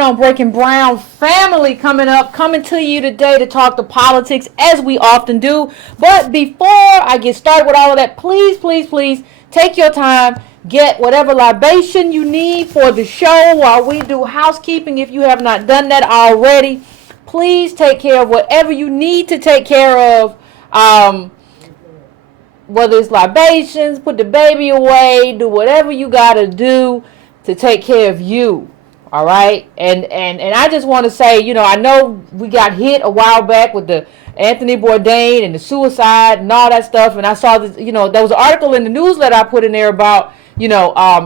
going on, Breaking Brown family? Coming to you today to talk the politics as we often do. But before I get started with all of that, please, please, please take your time. Get whatever libation you need for the show while we do housekeeping. If you have not done that already, please take care of whatever you need to take care of. Whether it's libations, put the baby away, do whatever you gotta do to take care of you. All right, and I just want to say, I know we got hit a while back with the Anthony Bourdain and the suicide and all that stuff, and I saw this, there was an article in the newsletter I put in there about,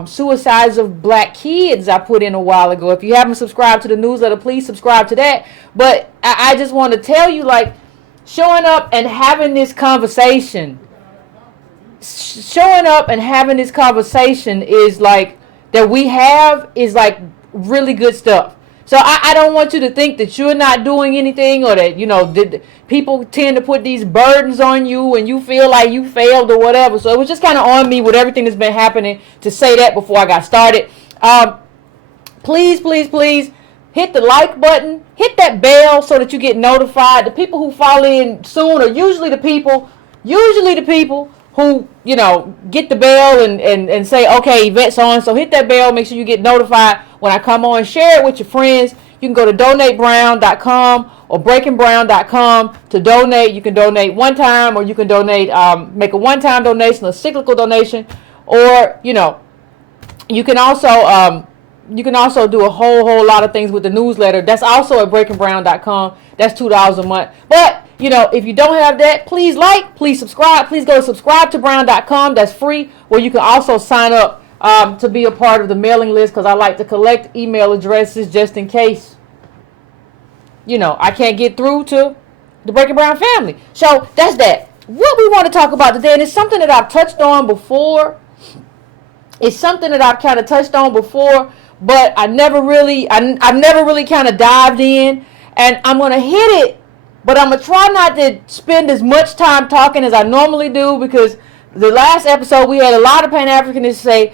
suicides of black kids I put in a while ago. If you haven't subscribed to the newsletter, please subscribe to that. But I just want to tell you, like, showing up and having this conversation is like that we have is like really good stuff. So I don't want you to think that you're not doing anything, or that people tend to put these burdens on you and you feel like you failed or whatever. So it was just kind of on me with everything that's been happening to say that before I got started. Please, please, please hit the like button, hit that bell so that you get notified. The people who fall in soon are usually the people who, get the bell and say, okay, Yvette's on. So hit that bell. Make sure you get notified when I come on. Share it with your friends. You can go to donatebrown.com or breakingbrown.com to donate. You can donate one time, or you can donate, make a one-time donation, a cyclical donation, or, you can also do a whole lot of things with the newsletter. That's also at breakingbrown.com. That's $2 a month. But if you don't have that, please please subscribe. Please go to subscribetobrown.com. That's free, where you can also sign up to be a part of the mailing list, because I like to collect email addresses just in case, I can't get through to the Breaking Brown family. So that's that. What we want to talk about today, and it's something that I've touched on before. It's something that I've kind of touched on before, but I've never really kind of dived in, and I'm going to hit it. But I'm going to try not to spend as much time talking as I normally do, because the last episode we had a lot of Pan-Africanists say,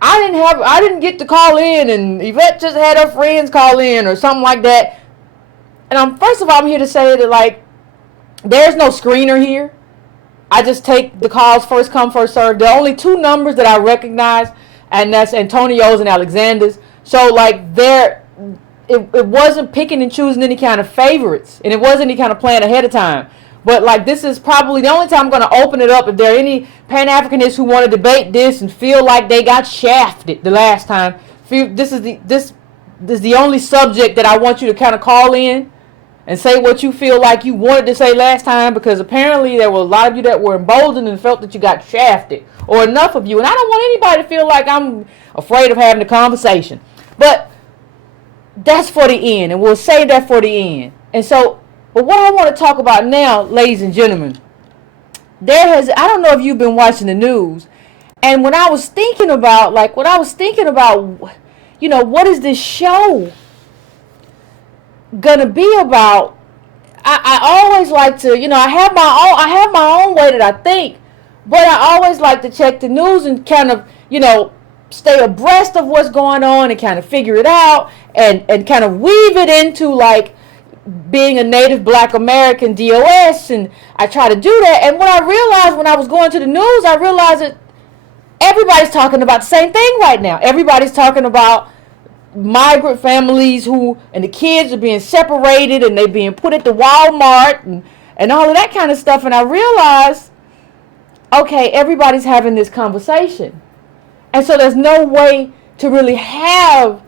I didn't get to call in, and Yvette just had her friends call in or something like that. And first of all, I'm here to say that, like, there's no screener here. I just take the calls first come, first serve. There are only two numbers that I recognize, and that's Antonio's and Alexander's. So, like, it wasn't picking and choosing any kind of favorites, and it wasn't any kind of plan ahead of time. But, like, this is probably the only time I'm going to open it up. If there are any Pan-Africanists who want to debate this and feel like they got shafted the last time, this is the only subject that I want you to kind of call in and say what you feel like you wanted to say last time, because apparently there were a lot of you that were emboldened and felt that you got shafted, or enough of you. And I don't want anybody to feel like I'm afraid of having a conversation. But that's for the end, and we'll save that for the end. And so, but what I want to talk about now, ladies and gentlemen, I don't know if you've been watching the news, and when I was thinking about, what is this show gonna be about? I always like to, I have my own way that I think, but I always like to check the news and kind of, stay abreast of what's going on and kind of figure it out and kind of weave it into, like, being a native black American DOS, and I try to do that. And what I realized when I was going to the news, I realized that everybody's talking about the same thing right now. Everybody's talking about migrant families and the kids are being separated, and they're being put at the Walmart and all of that kind of stuff. And I realized, okay, everybody's having this conversation. And so there's no way to really have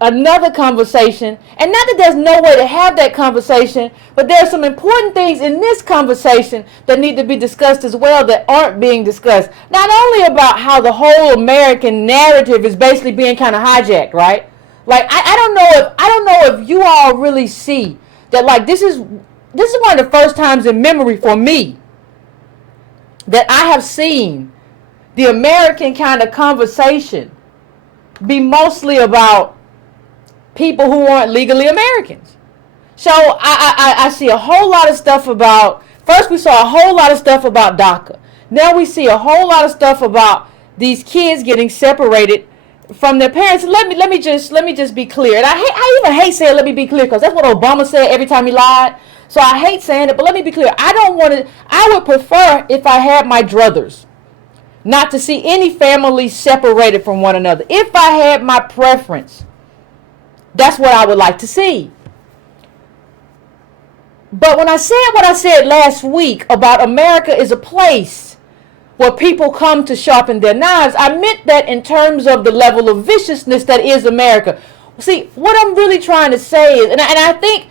another conversation. And not that there's no way to have that conversation, but there are some important things in this conversation that need to be discussed as well that aren't being discussed. Not only about how the whole American narrative is basically being kind of hijacked, right? Like, I don't know if you all really see that, like, this is one of the first times in memory for me that I have seen the American kind of conversation be mostly about people who aren't legally Americans. So I see a whole lot of stuff about, first we saw a whole lot of stuff about DACA. Now we see a whole lot of stuff about these kids getting separated from their parents. Let me just be clear. And I even hate saying let me be clear because that's what Obama said every time he lied. So I hate saying it, but let me be clear. I would prefer if I had my druthers not to see any family separated from one another. If I had my preference, that's what I would like to see. But when I said what I said last week about America is a place where people come to sharpen their knives, I meant that in terms of the level of viciousness that is America. See, what I'm really trying to say is, and I think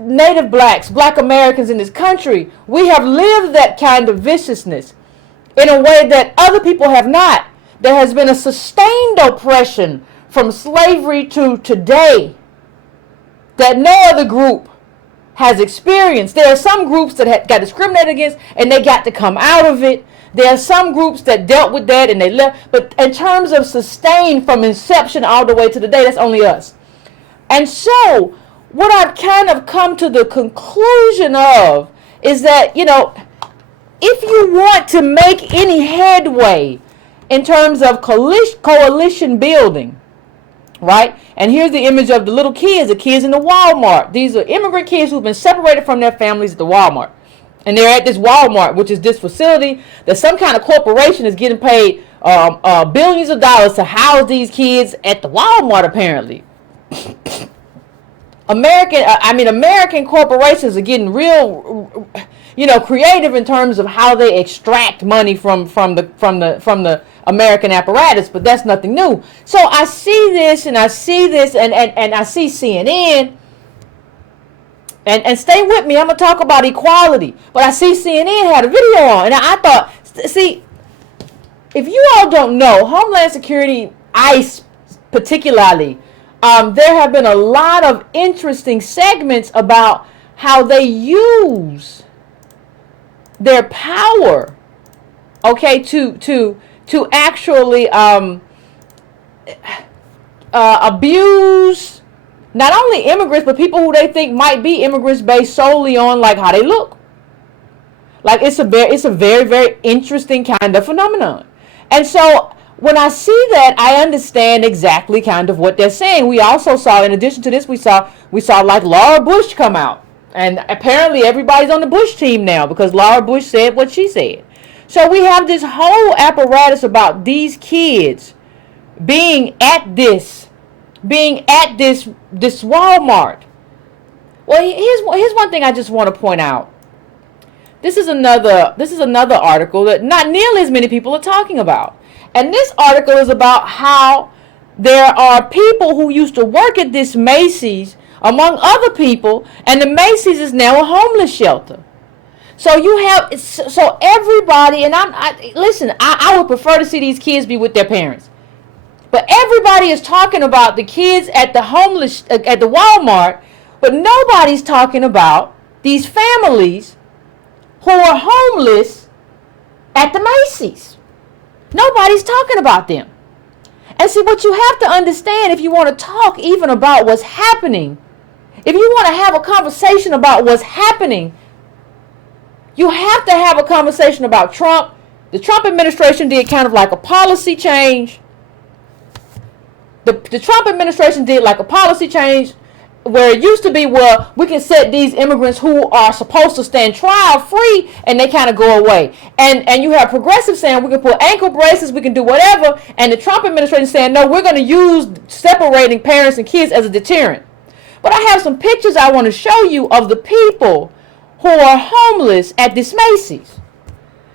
Native blacks, black Americans in this country, we have lived that kind of viciousness in a way that other people have not. There has been a sustained oppression from slavery to today that no other group has experienced. There are some groups that got discriminated against and they got to come out of it. There are some groups that dealt with that and they left. But in terms of sustained from inception all the way to today, that's only us. And so what I've kind of come to the conclusion of is that, if you want to make any headway in terms of coalition building, right? And here's the image of the little kids, the kids in the Walmart. These are immigrant kids who've been separated from their families at the Walmart. And they're at this Walmart, which is this facility that some kind of corporation is getting paid billions of dollars to house these kids at the Walmart, apparently. American corporations are getting real, creative in terms of how they extract money from the American apparatus, but that's nothing new. So I see this and I see CNN, and stay with me, I'm going to talk about equality, but I see CNN had a video on, and I thought, see, if you all don't know, Homeland Security, ICE particularly, there have been a lot of interesting segments about how they use their power, okay, to actually abuse not only immigrants but people who they think might be immigrants based solely on like how they look. Like it's a very, very interesting kind of phenomenon. And so when I see that, I understand exactly kind of what they're saying. We also saw, in addition to this, we saw like Laura Bush come out. And apparently everybody's on the Bush team now because Laura Bush said what she said. So we have this whole apparatus about these kids being at this Walmart. Well, here's one thing I just want to point out. This is another article that not nearly as many people are talking about. And this article is about how there are people who used to work at this Macys, among other people, and the Macys is now a homeless shelter. So everybody, and I would prefer to see these kids be with their parents. But everybody is talking about the kids at the Walmart, but nobody's talking about these families who are homeless at the Macys. Nobody's talking about them. And see, what you have to understand if you want to talk even about what's happening, if you want to have a conversation about what's happening, you have to have a conversation about Trump. The Trump administration did kind of like a policy change. The Trump administration did like a policy change where it used to be, well, we can set these immigrants who are supposed to stand trial free and they kind of go away. And you have progressives saying we can put ankle braces, we can do whatever. And the Trump administration saying, no, we're going to use separating parents and kids as a deterrent. But I have some pictures I want to show you of the people who are homeless at this Macys.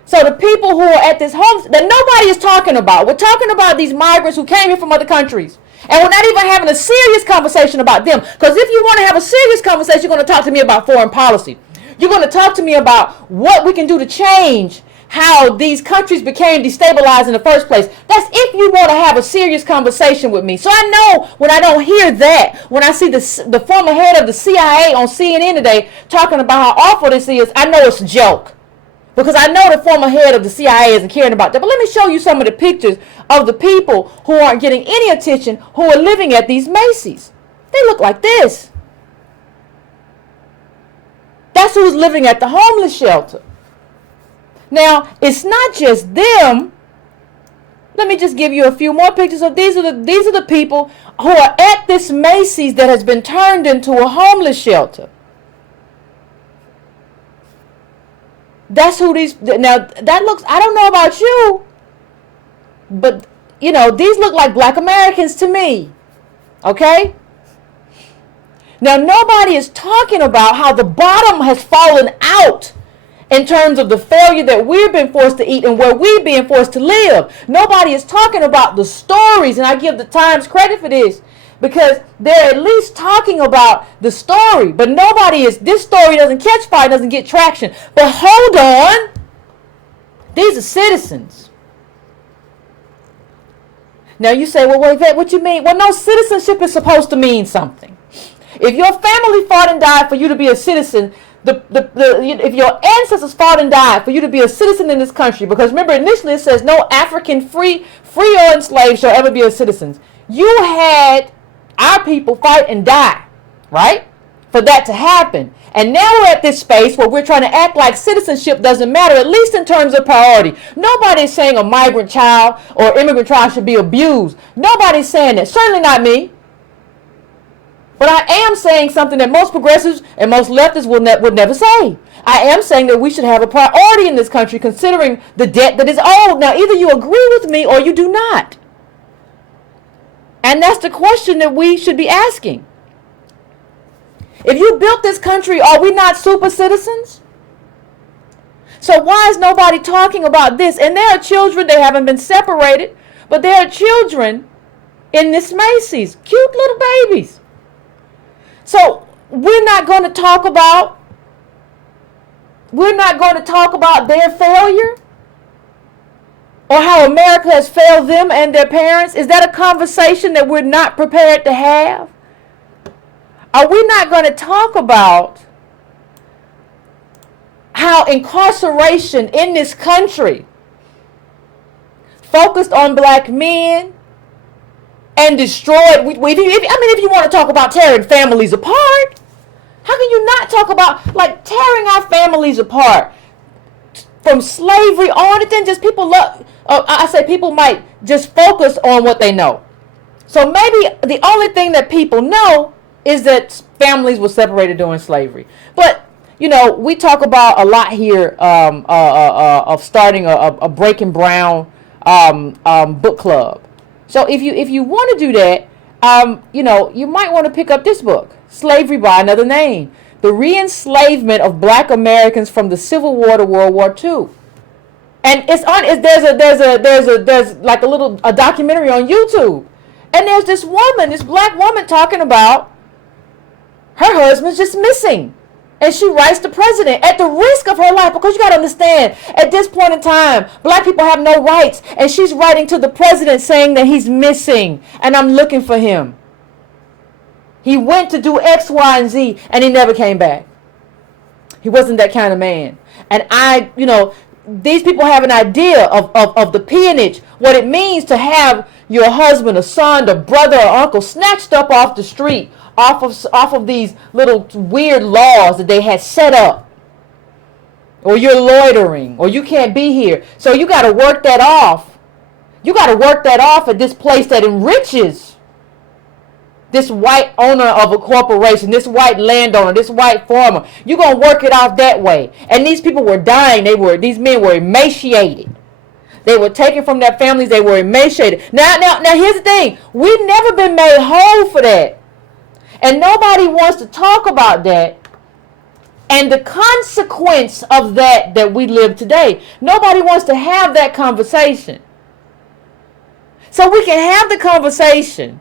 So the people who are at this home that nobody is talking about. We're talking about these migrants who came here from other countries. And we're not even having a serious conversation about them. Because if you want to have a serious conversation, you're going to talk to me about foreign policy. You're going to talk to me about what we can do to change how these countries became destabilized in the first place. That's if you want to have a serious conversation with me. So I know when I don't hear that, when I see the former head of the CIA on CNN today talking about how awful this is, I know it's a joke. Because I know the former head of the CIA isn't caring about that. But let me show you some of the pictures of the people who aren't getting any attention who are living at these Macys. They look like this. That's who's living at the homeless shelter. Now, it's not just them. Let me just give you a few more pictures of these are the people who are at this Macys that has been turned into a homeless shelter. That's who these, now that looks, I don't know about you, but you know, these look like black Americans to me. Okay? Now nobody is talking about how the bottom has fallen out in terms of the failure that we've been forced to eat and where we're being forced to live. Nobody is talking about the stories, and I give the Times credit for this because they're at least talking about the story, but nobody is, this story doesn't catch fire, doesn't get traction. But hold on, these are citizens. Now you say, well, Yvette, what you mean? Well, no, citizenship is supposed to mean something. If your family fought and died for you to be a citizen, if your ancestors fought and died for you to be a citizen in this country, because remember initially it says no African free or enslaved shall ever be a citizen. You had our people fight and die, right? For that to happen. And now we're at this space where we're trying to act like citizenship doesn't matter, at least in terms of priority. Nobody's saying a migrant child or immigrant child should be abused. Nobody's saying that. Certainly not me. But I am saying something that most progressives and most leftists would never say. I am saying that we should have a priority in this country considering the debt that is owed. Now, either you agree with me or you do not. And that's the question that we should be asking. If you built this country, are we not super citizens? So why is nobody talking about this? And there are children, they haven't been separated, but there are children in this Macys, cute little babies. So we're not going to talk about their failure or how America has failed them and their parents. Is that a conversation that we're not prepared to have? Are we not going to talk about how incarceration in this country focused on black men and destroyed, if you want to talk about tearing families apart, how can you not talk about like tearing our families apart from slavery on? And then just people people might just focus on what they know. So maybe the only thing that people know is that families were separated during slavery. But you know, we talk about a lot here of starting a Breaking Brown book club. So if you want to do that, you know, you might want to pick up this book, Slavery by Another Name: The Re-Enslavement of Black Americans from the Civil War to World War II. And there's like a documentary on YouTube, and there's this black woman talking about her husband's just missing. And she writes the president at the risk of her life, because you got to understand, at this point in time, black people have no rights. And she's writing to the president saying that he's missing and I'm looking for him. He went to do X, Y, and Z and he never came back. He wasn't that kind of man. And these people have an idea of the peonage, what it means to have your husband, a son, a brother, or uncle snatched up off the street, off of these little weird laws that they had set up. Or you're loitering, or you can't be here. So you got to work that off. You got to work that off at this place that enriches this white owner of a corporation, this white landowner, this white farmer. You're going to work it off that way. And these people were dying. These men were emaciated. They were taken from their families. They were emaciated. Now, here's the thing. We've never been made whole for that. And nobody wants to talk about that and the consequence of that we live today. Nobody wants to have that conversation. So we can have the conversation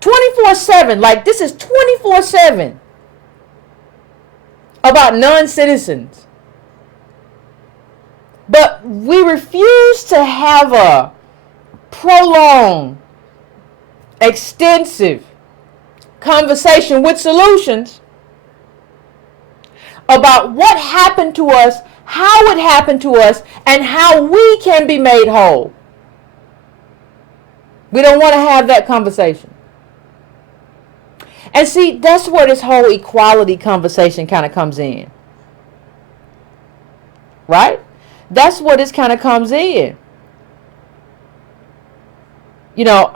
24/7, like this is 24/7 about non-citizens. But we refuse to have a prolonged, extensive conversation with solutions about what happened to us, how it happened to us, and how we can be made whole. We don't want to have that conversation. And see, that's where this whole equality conversation kind of comes in. Right? That's where this kind of comes in. you know,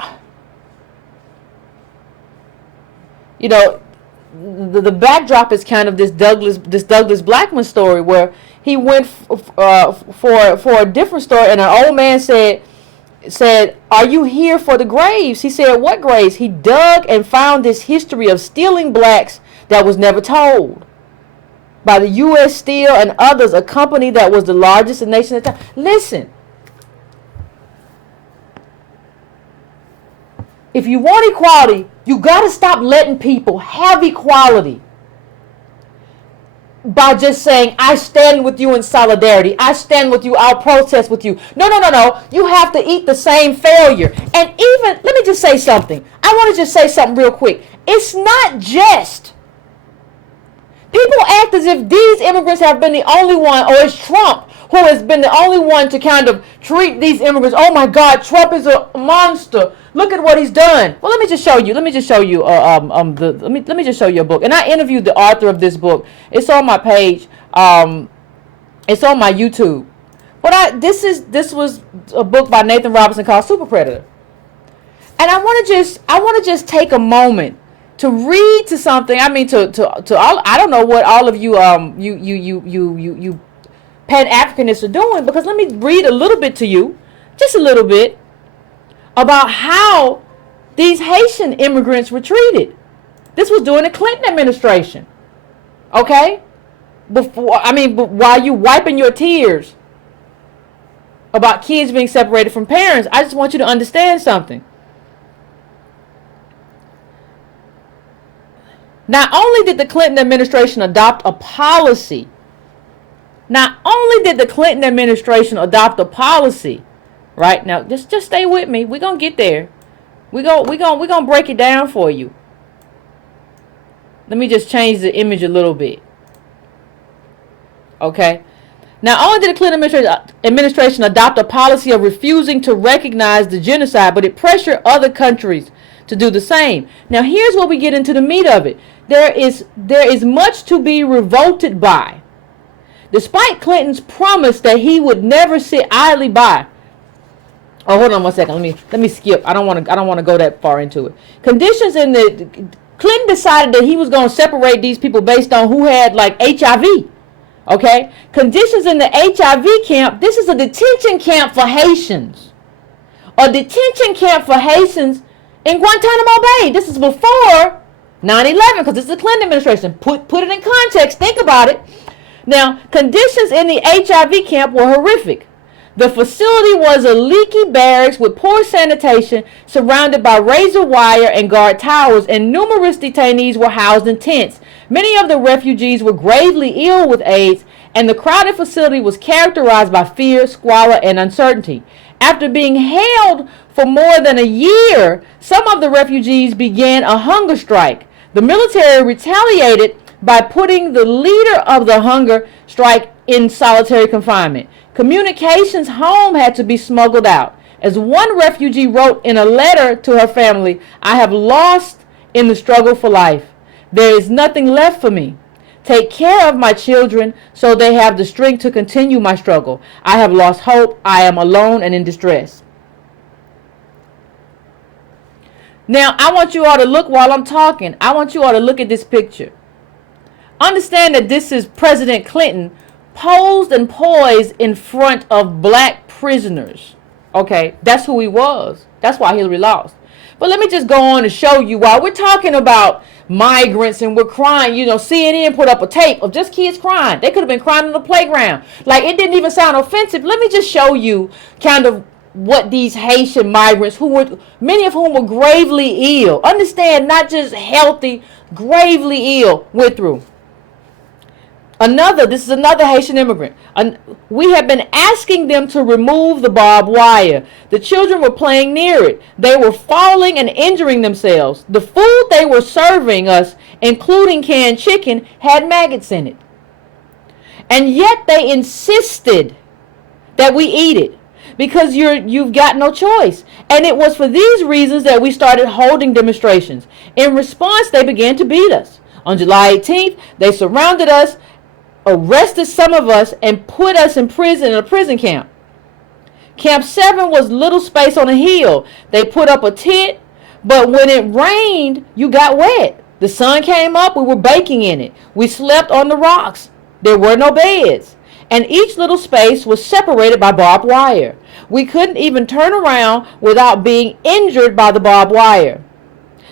you know, the backdrop is kind of this Douglas Blackman story where he went for a different story, and an old man said, "Are you here for the graves?" He said, "What graves?" He dug and found this history of stealing blacks that was never told by the U.S. Steel and others, a company that was the largest in the nation at the time. Listen, if you want equality, you got to stop letting people have equality by just saying, I stand with you in solidarity. I stand with you. I'll protest with you. No. You have to eat the same failure. And even, let me just say something. I want to just say something real quick. It's not just, people act as if these immigrants have been the only one, or it's Trump who has been the only one to kind of treat these immigrants. Oh my God, Trump is a monster. Look at what he's done. Well, let me just show you. Let me just show you a book. And I interviewed the author of this book. It's on my page. It's on my YouTube. But this was a book by Nathan Robinson called Super Predator. And I want to just take a moment to read to something. I mean, to all. I don't know what all of you you Pan-Africanists are doing, because let me read a little bit to you, just a little bit, about how these Haitian immigrants were treated. This was during the Clinton administration. Okay? While you wiping your tears about kids being separated from parents, I just want you to understand something. Not only did the Clinton administration adopt a policy, right now, just stay with me. We're gonna get there. We're gonna break it down for you. Let me just change the image a little bit. Okay. Not only did the Clinton administration adopt a policy of refusing to recognize the genocide, but it pressured other countries to do the same. Now, here's where we get into the meat of it. There is much to be revolted by. Despite Clinton's promise that he would never sit idly by. Oh, hold on 1 second. Let me skip. I don't want to go that far into it. Clinton decided that he was going to separate these people based on who had like HIV. Okay? Conditions in the HIV camp. This is a detention camp for Haitians. A detention camp for Haitians in Guantanamo Bay. This is before 9/11, because this is the Clinton administration. Put it in context. Think about it. Now, conditions in the HIV camp were horrific. The facility was a leaky barracks with poor sanitation, surrounded by razor wire and guard towers, and numerous detainees were housed in tents. Many of the refugees were gravely ill with AIDS, and the crowded facility was characterized by fear, squalor, and uncertainty. After being held for more than a year, some of the refugees began a hunger strike. The military retaliated by putting the leader of the hunger strike in solitary confinement. Communications home had to be smuggled out. As one refugee wrote in a letter to her family, "I have lost in the struggle for life. There is nothing left for me. Take care of my children so they have the strength to continue my struggle. I have lost hope. I am alone and in distress." Now, I want you all to look while I'm talking. I want you all to look at this picture. Understand that this is President Clinton posed and poised in front of black prisoners. Okay, that's who he was. That's why Hillary lost. But let me just go on and show you, while we're talking about migrants and we're crying, CNN put up a tape of just kids crying. They could have been crying on the playground. Like, it didn't even sound offensive. Let me just show you kind of what these Haitian migrants, many of whom were gravely ill, understand, not just healthy, gravely ill, went through. This is another Haitian immigrant. We have been asking them to remove the barbed wire. The children were playing near it. They were falling and injuring themselves. The food they were serving us, including canned chicken, had maggots in it. And yet they insisted that we eat it, because you've got no choice. And it was for these reasons that we started holding demonstrations. In response, they began to beat us. On July 18th, they surrounded us, arrested some of us, and put us in prison, in a prison camp. Camp 7 was little space on a hill. They put up a tent, but when it rained, you got wet. The sun came up, we were baking in it. We slept on the rocks. There were no beds. And each little space was separated by barbed wire. We couldn't even turn around without being injured by the barbed wire.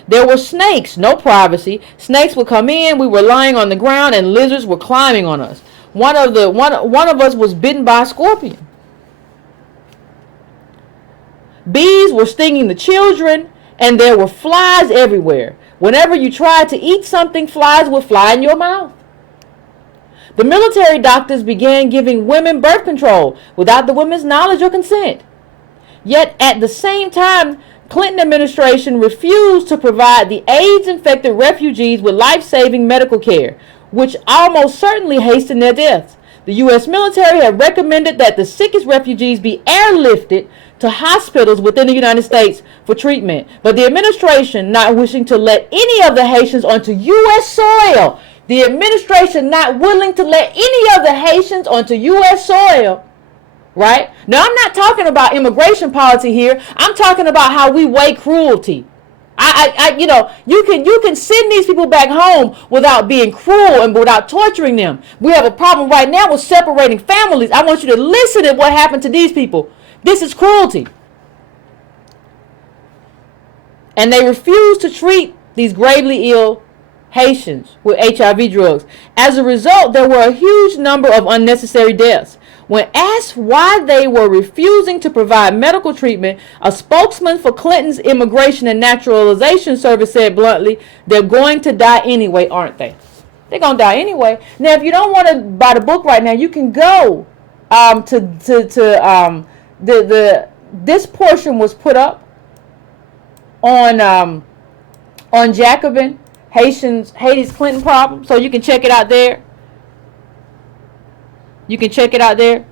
There were snakes, no privacy. Snakes would come in, we were lying on the ground, and lizards were climbing on us. One of us was bitten by a scorpion. Bees were stinging the children, and there were flies everywhere. Whenever you tried to eat something, flies would fly in your mouth. The military doctors began giving women birth control without the women's knowledge or consent. Yet at the same time, Clinton administration refused to provide the AIDS-infected refugees with life-saving medical care, which almost certainly hastened their deaths. The U.S. military had recommended that the sickest refugees be airlifted to hospitals within the United States for treatment. But the administration, not wishing to let any of the Haitians onto U.S. soil, the administration not willing to let any of the Haitians onto U.S. soil, right? Now, I'm not talking about immigration policy here. I'm talking about how we weigh cruelty. You can send these people back home without being cruel and without torturing them. We have a problem right now with separating families. I want you to listen to what happened to these people. This is cruelty. And they refuse to treat these gravely ill Haitians with HIV drugs. As a result, there were a huge number of unnecessary deaths. When asked why they were refusing to provide medical treatment, a spokesman for Clinton's Immigration and Naturalization Service said bluntly, "They're going to die anyway, aren't they?" They're going to die anyway. Now, if you don't want to buy the book right now, you can go this portion was put up on Jacobin, Haiti's Clinton problem, so you can check it out there. You can check it out there.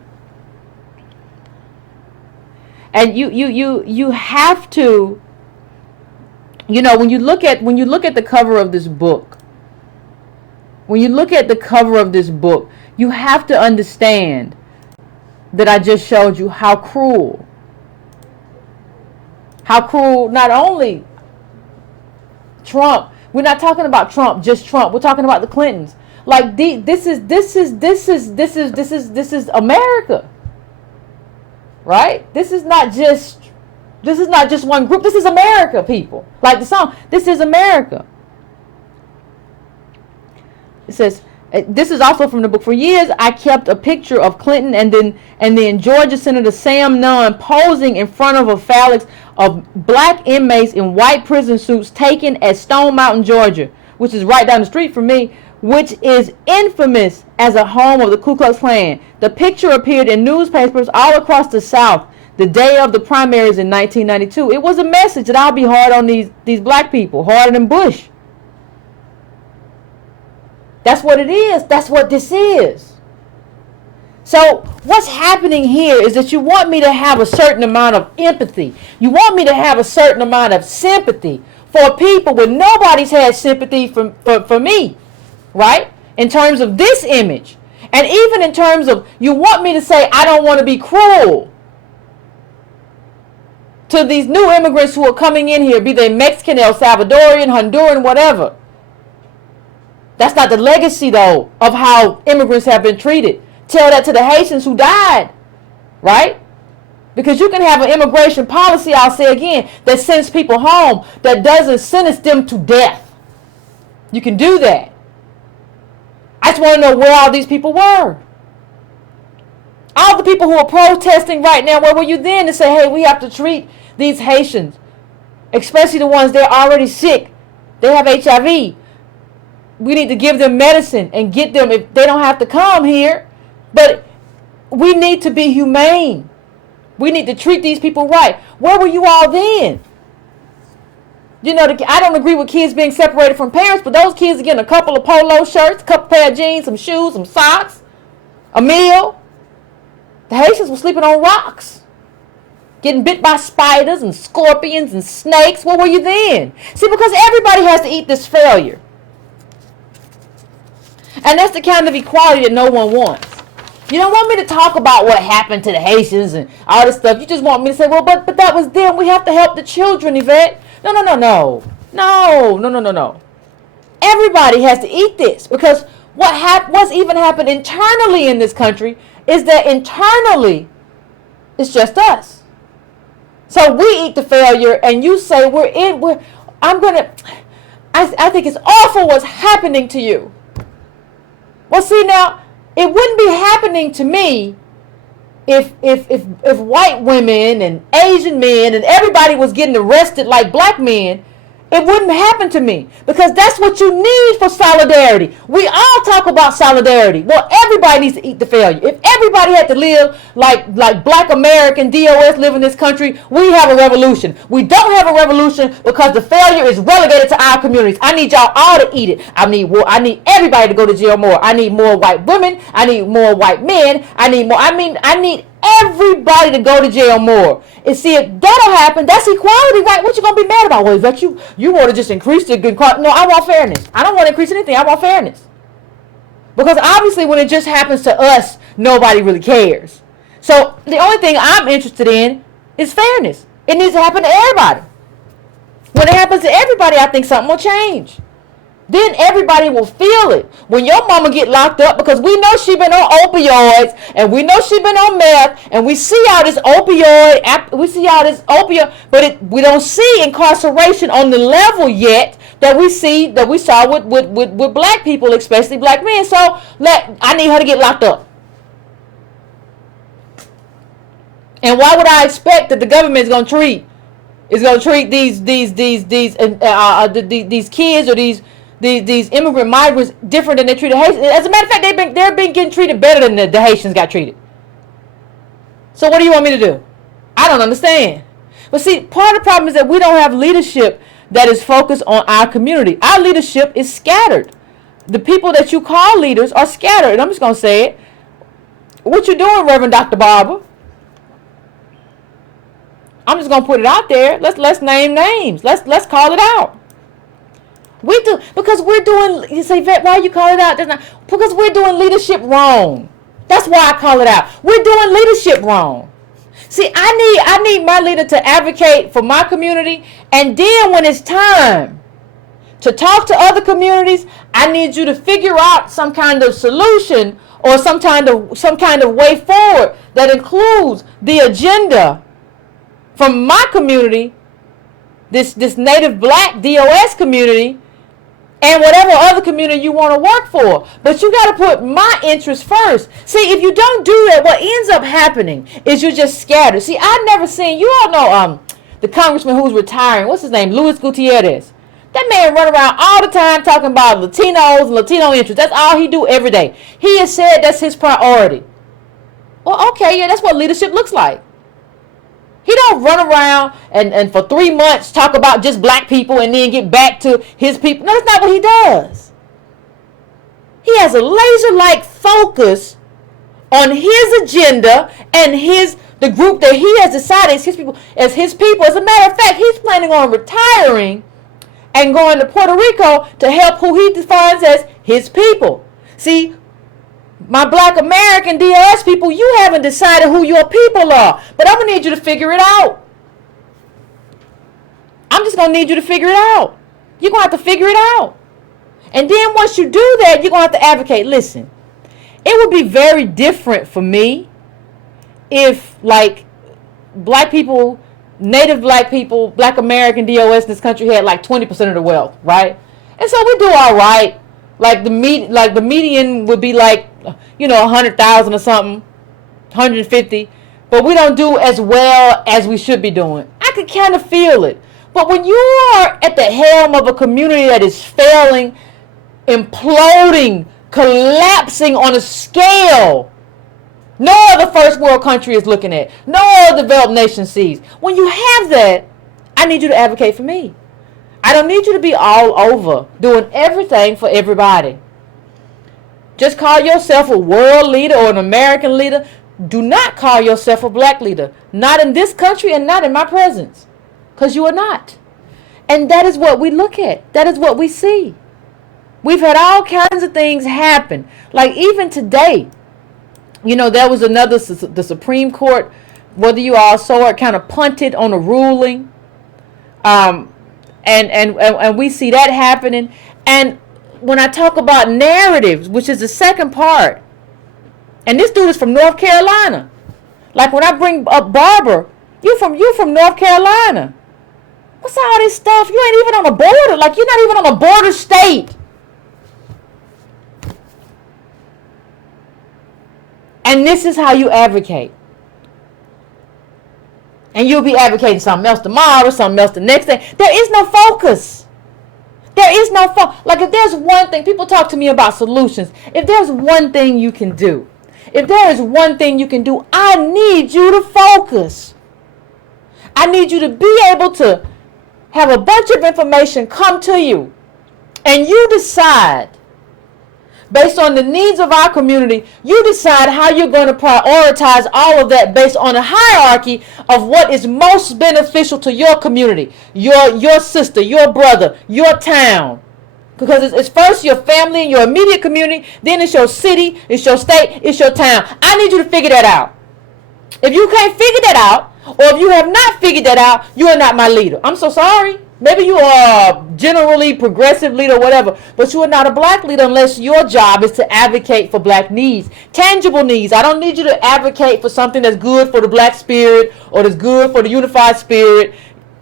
And you have to, when you look at the cover of this book, you have to understand that I just showed you how cruel not only Trump, we're not talking about just Trump, we're talking about the Clintons. Like this is America, right? This is not just one group. This is America, people. Like the song, this is America. It says, this is also from the book. For years, I kept a picture of Clinton and then Georgia Senator Sam Nunn posing in front of a phalanx of black inmates in white prison suits taken at Stone Mountain, Georgia, which is right down the street from me, which is infamous as a home of the Ku Klux Klan. The picture appeared in newspapers all across the South the day of the primaries in 1992. It was a message that I'll be hard on these black people, harder than Bush. That's what it is. That's what this is. So what's happening here is that you want me to have a certain amount of empathy. You want me to have a certain amount of sympathy for people when nobody's had sympathy for me. Right? In terms of this image. And even in terms of, you want me to say, I don't want to be cruel to these new immigrants who are coming in here, be they Mexican, El Salvadorian, Honduran, whatever. That's not the legacy, though, of how immigrants have been treated. Tell that to the Haitians who died. Right? Because you can have an immigration policy, I'll say again, that sends people home, that doesn't sentence them to death. You can do that. I just want to know where all these people were. All the people who are protesting right now, where were you then to say, hey, we have to treat these Haitians, especially the ones that are already sick. They have HIV. We need to give them medicine and get them, if they don't have to come here. But we need to be humane. We need to treat these people right. Where were you all then? I don't agree with kids being separated from parents, but those kids are getting a couple of polo shirts, a couple pair of jeans, some shoes, some socks, a meal. The Haitians were sleeping on rocks, getting bit by spiders and scorpions and snakes. Where were you then? See, because everybody has to eat this failure. And that's the kind of equality that no one wants. You don't want me to talk about what happened to the Haitians and all this stuff. You just want me to say, well, but that was them. We have to help the children, Yvette. No. Everybody has to eat this, because what's even happened internally in this country is that internally it's just us. So we eat the failure, and you say I think it's awful what's happening to you. Well, see, now, it wouldn't be happening to me if white women and Asian men and everybody was getting arrested like black men. It wouldn't happen to me, because that's what you need for solidarity. We all talk about solidarity. Well, everybody needs to eat the failure. If everybody had to live like black American DOS live in this country, we have a revolution. We don't have a revolution because the failure is relegated to our communities. I need y'all all to eat it. I need everybody to go to jail more. I need more white women. I need more white men. I need everybody to go to jail more. And see, if that'll happen, that's equality, right? What you gonna be mad about? Well, Yvette, you want to just increase the good equality. No, I want fairness. I don't want to increase anything. I want fairness. Because obviously when it just happens to us, nobody really cares. So the only thing I'm interested in is fairness. It needs to happen to everybody. When it happens to everybody, I think something will change. Then everybody will feel it. When your mama get locked up, because we know she been on opioids, and we know she been on meth, and we see all this opioid, but we don't see incarceration on the level yet that we saw with black people, especially black men. So I need her to get locked up. And why would I expect that the government is going to treat these kids or these immigrant migrants different than they treated Haitians? As a matter of fact, they're being getting treated better than the Haitians got treated. So what do you want me to do? I don't understand. But see, part of the problem is that we don't have leadership that is focused on our community. Our leadership is scattered. The people that you call leaders are scattered. And I'm just going to say it. What you doing, Reverend Dr. Barber? I'm just gonna put it out there. Let's name names. Let's call it out. We do, because we're doing. You say, Yvette, why you call it out? Because we're doing leadership wrong. That's why I call it out. We're doing leadership wrong. See, I need my leader to advocate for my community, and then when it's time to talk to other communities, I need you to figure out some kind of solution or some kind of way forward that includes the agenda from my community, this native black DOS community, and whatever other community you want to work for. But you got to put my interests first. See, if you don't do that, what ends up happening is you're just scattered. See, I've never seen, you all know the congressman who's retiring, what's his name, Luis Gutierrez. That man run around all the time talking about Latinos and Latino interests. That's all he do every day. He has said that's his priority. Well, okay, yeah, that's what leadership looks like. He don't run around and for 3 months talk about just black people and then get back to his people. No, that's not what he does. He has a laser-like focus on his agenda and the group that he has decided is his people. As a matter of fact, he's planning on retiring and going to Puerto Rico to help who he defines as his people. See, my black American DOS people, you haven't decided who your people are. But I'm going to need you to figure it out. I'm just going to need you to figure it out. You're going to have to figure it out. And then once you do that, you're going to have to advocate. Listen, it would be very different for me if, like, black people, native black people, black American DOS in this country had like 20% of the wealth, right? And so we do all right. Like the median would be like, 100,000 or something, 150, but we don't do as well as we should be doing. I could kind of feel it. But when you are at the helm of a community that is failing, imploding, collapsing on a scale no other first world country is looking at, no other developed nation sees, when you have that, I need you to advocate for me. I don't need you to be all over doing everything for everybody. Just call yourself a world leader or an American leader. Do not call yourself a black leader. Not in this country and not in my presence. Because you are not. And that is what we look at. That is what we see. We've had all kinds of things happen. Like even today, There was another, the Supreme Court, whether you all saw it, kind of punted on a ruling. And we see that happening. And when I talk about narratives, which is the second part, and this dude is from North Carolina. Like when I bring up Barbara, you from North Carolina. What's all this stuff? You ain't even on the border. Like, you're not even on a border state. And this is how you advocate. And you'll be advocating something else tomorrow, something else the next day. There is no focus. There is no focus. Like, if there's one thing, people talk to me about solutions. If there's one thing you can do, I need you to focus. I need you to be able to have a bunch of information come to you, and you decide, based on the needs of our community, you decide how you're going to prioritize all of that based on a hierarchy of what is most beneficial to your community, your sister, your brother, your town. Because it's first your family and your immediate community, then it's your city, it's your state, it's your town. I need you to figure that out. If you can't figure that out, or if you have not figured that out, you are not my leader. I'm so sorry. Maybe you are a generally progressive leader or whatever, but you are not a black leader unless your job is to advocate for black needs, tangible needs. I don't need you to advocate for something that's good for the black spirit or that's good for the unified spirit.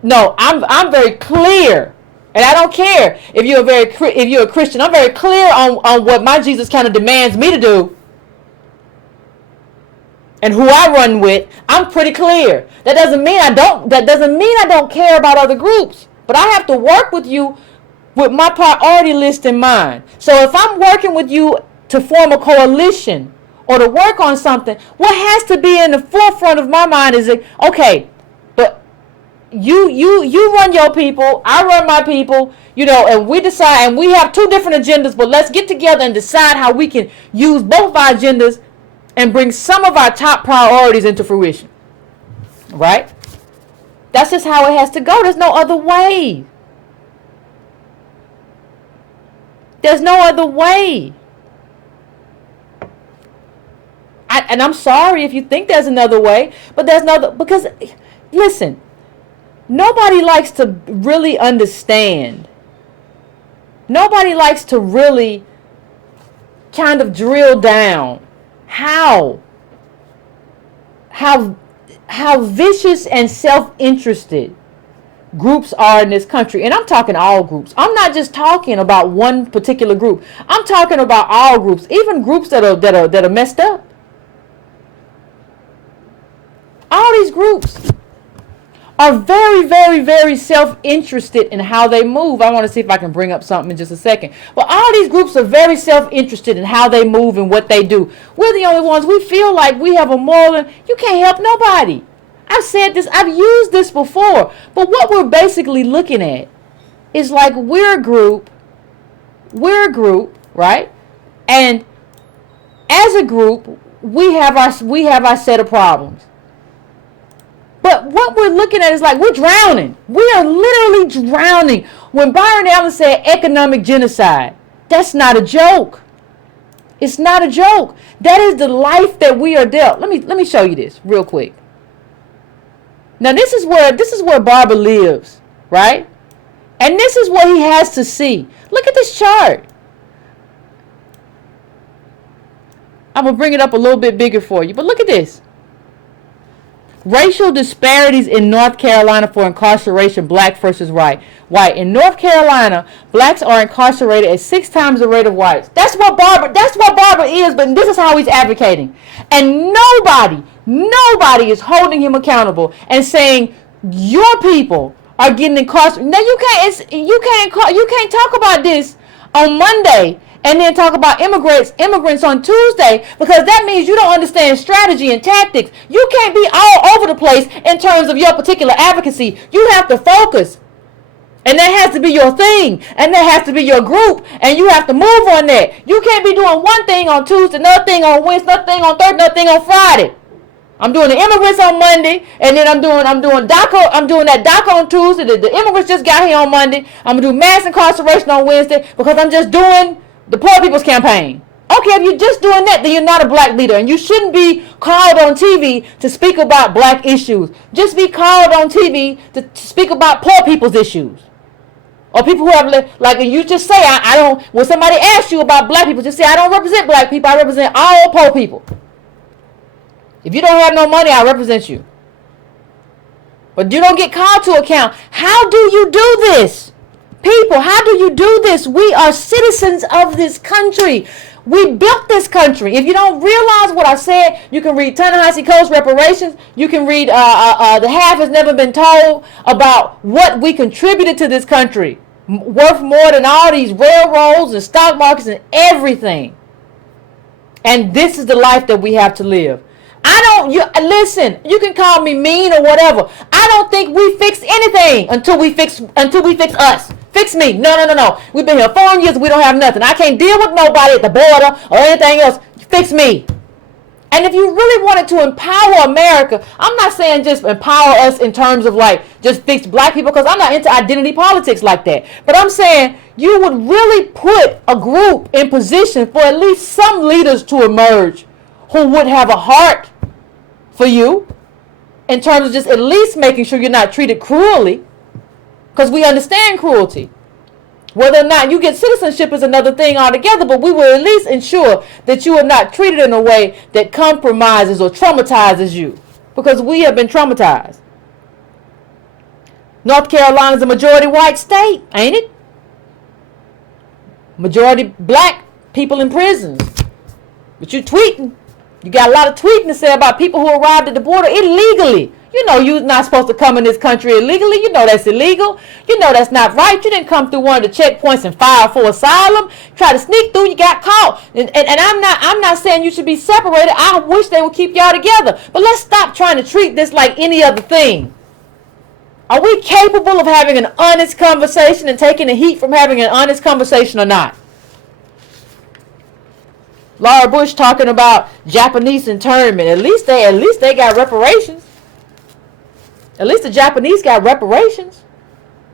No, I'm very clear, and I don't care if you're a Christian. I'm very clear on what my Jesus kind of demands me to do. And who I run with, I'm pretty clear. That doesn't mean I don't care about other groups. But I have to work with you with my priority list in mind. So if I'm working with you to form a coalition or to work on something, what has to be in the forefront of my mind is that, okay, but you run your people, I run my people, and we decide, and we have two different agendas, but let's get together and decide how we can use both of our agendas and bring some of our top priorities into fruition. Right? That's just how it has to go. There's no other way. There's no other way. And I'm sorry if you think there's another way, but there's no, because, listen, nobody likes to really understand. Nobody likes to really kind of drill down how vicious and self-interested groups are in this country. And I'm talking all groups. I'm not just talking about one particular group. I'm talking about all groups, even groups that are messed up. All these groups are very, very, very self-interested in how they move. I want to see if I can bring up something in just a second. But all these groups are very self-interested in how they move and what they do. We're the only ones. We feel like we have a moral. You can't help nobody. I've said this. I've used this before. But what we're basically looking at is like we're a group, right? And as a group, we have our set of problems. But what we're looking at is like we're drowning. We are literally drowning. When Byron Allen said economic genocide, that's not a joke. It's not a joke. That is the life that we are dealt. Let me show you this real quick. Now this is where Barbara lives, right? And this is what he has to see. Look at this chart. I'm gonna bring it up a little bit bigger for you, but look at this. Racial disparities in North Carolina for incarceration, black versus white. In North Carolina, blacks are incarcerated at 6 times the rate of whites. That's what Barbara is, but this is how he's advocating. And nobody is holding him accountable and saying your people are getting incarcerated. Now you can't talk about this on Monday and then talk about immigrants on Tuesday, because that means you don't understand strategy and tactics. You can't be all over the place in terms of your particular advocacy. You have to focus. And that has to be your thing. And that has to be your group. And you have to move on that. You can't be doing one thing on Tuesday, another thing on Wednesday, another thing on Thursday, another thing on Friday. I'm doing the immigrants on Monday, and then I'm doing DACA. I'm doing that DACA on Tuesday. The immigrants just got here on Monday. I'm gonna do mass incarceration on Wednesday because I'm just doing the poor people's campaign. Okay, if you're just doing that, then you're not a black leader. And you shouldn't be called on TV to speak about black issues. Just be called on TV to speak about poor people's issues. Or people who have, like, and you just say, I don't, when somebody asks you about black people, just say, I don't represent black people. I represent all poor people. If you don't have no money, I represent you. But you don't get called to account. How do you do this? People, how do you do this? We are citizens of this country. We built this country. If you don't realize what I said, you can read Ta-Nehisi Coates' Reparations. You can read The Half Has Never Been Told about what we contributed to this country. Worth more than all these railroads and stock markets and everything. And this is the life that we have to live. Listen, you can call me mean or whatever. I don't think we fix anything until we fix us. Fix me. No. We've been here 4 years. We don't have nothing. I can't deal with nobody at the border or anything else. Fix me. And if you really wanted to empower America, I'm not saying just empower us in terms of like just fix black people, because I'm not into identity politics like that. But I'm saying you would really put a group in position for at least some leaders to emerge who would have a heart for you in terms of just at least making sure you're not treated cruelly. Because we understand cruelty. Whether or not you get citizenship is another thing altogether, but we will at least ensure that you are not treated in a way that compromises or traumatizes you. Because we have been traumatized. North Carolina is a majority white state, ain't it? Majority black people in prisons. But you tweeting. You got a lot of tweeting to say about people who arrived at the border illegally. You know you're not supposed to come in this country illegally. You know that's illegal. You know that's not right. You didn't come through one of the checkpoints and file for asylum. Try to sneak through, you got caught. And I'm not saying you should be separated. I wish they would keep y'all together. But let's stop trying to treat this like any other thing. Are we capable of having an honest conversation and taking the heat from having an honest conversation or not? Laura Bush talking about Japanese internment. At least they got reparations. At least the Japanese got reparations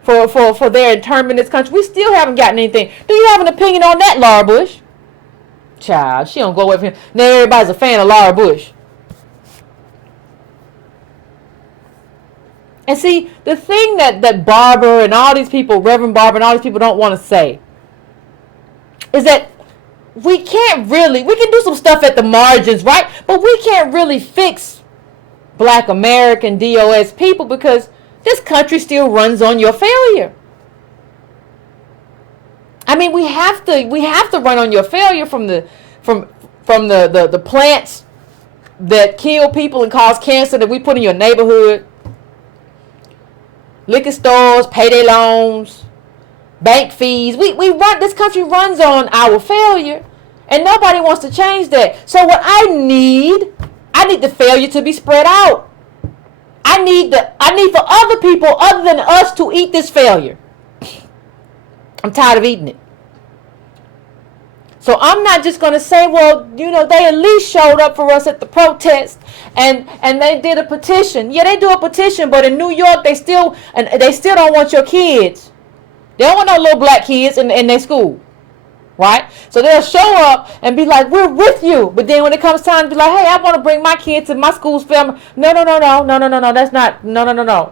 for their internment in this country. We still haven't gotten anything. Do you have an opinion on that, Laura Bush? Child, she don't go away from him. Now everybody's a fan of Laura Bush. And see, the thing that Barber and all these people, Reverend Barber and all these people don't want to say is that we can do some stuff at the margins, right? But we can't really fix Black American DOS people because this country still runs on your failure. I mean, we have to run on your failure from the plants that kill people and cause cancer that we put in your neighborhood. Liquor stores, payday loans, bank fees. We run, this country runs on our failure, and nobody wants to change that. So what I need the failure to be spread out. I need for other people other than us to eat this failure. I'm tired of eating it. So I'm not just going to say, well, you know, they at least showed up for us at the protest and they did a petition. Yeah, they do a petition, but in New York they still don't want your kids. They don't want no little black kids in their school. Right? So they'll show up and be like, we're with you. But then when it comes time to be like, hey, I want to bring my kids to my school's film. No. That's not, no.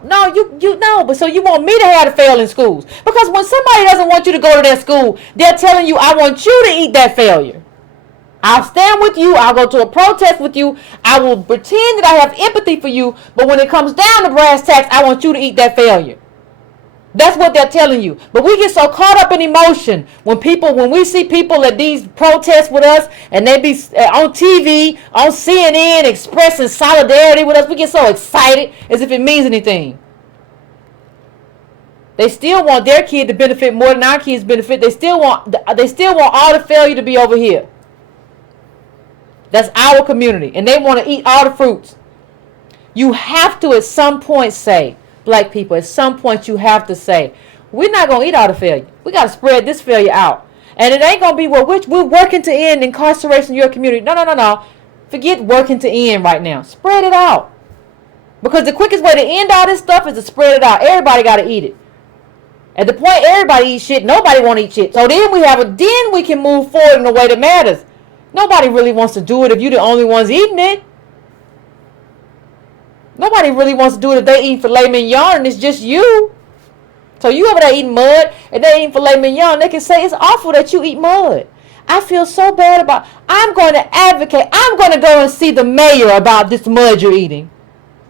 No, you know, but so you want me to have to fail in schools. Because when somebody doesn't want you to go to their school, they're telling you, I want you to eat that failure. I'll stand with you. I'll go to a protest with you. I will pretend that I have empathy for you. But when it comes down to brass tacks, I want you to eat that failure. That's what they're telling you. But we get so caught up in emotion when we see people at these protests with us and they be on TV, on CNN expressing solidarity with us. We get so excited as if it means anything. They still want their kid to benefit more than our kids benefit. They still want all the failure to be over here. That's our community. And they want to eat all the fruits. You have to at some point say, black people, at some point you have to say, we're not going to eat all the failure. We got to spread this failure out. And it ain't going to be, well, we're working to end incarceration in your community. No. Forget working to end right now. Spread it out. Because the quickest way to end all this stuff is to spread it out. Everybody got to eat it. At the point everybody eats shit, nobody want to eat shit. So then we can move forward in a way that matters. Nobody really wants to do it if you're the only ones eating it. Nobody really wants to do it if they eat filet mignon and it's just you. So you over there eating mud and they eating filet mignon, they can say it's awful that you eat mud. I feel so bad about, I'm going to advocate. I'm going to go and see the mayor about this mud you're eating.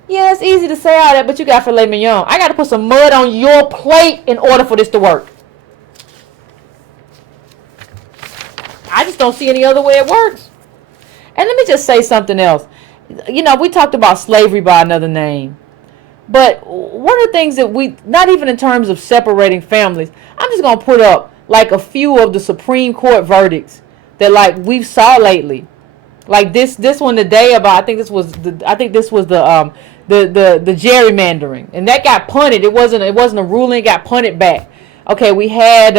Yeah, it's easy to say all that, but you got filet mignon. I got to put some mud on your plate in order for this to work. I just don't see any other way it works. And let me just say something else. You know, we talked about slavery by another name. But one of the things that we, not even in terms of separating families, I'm just going to put up like a few of the Supreme Court verdicts that like we've saw lately. Like this one today about, I think this was the gerrymandering, and that got punted. It wasn't a ruling, it got punted back. Okay, we had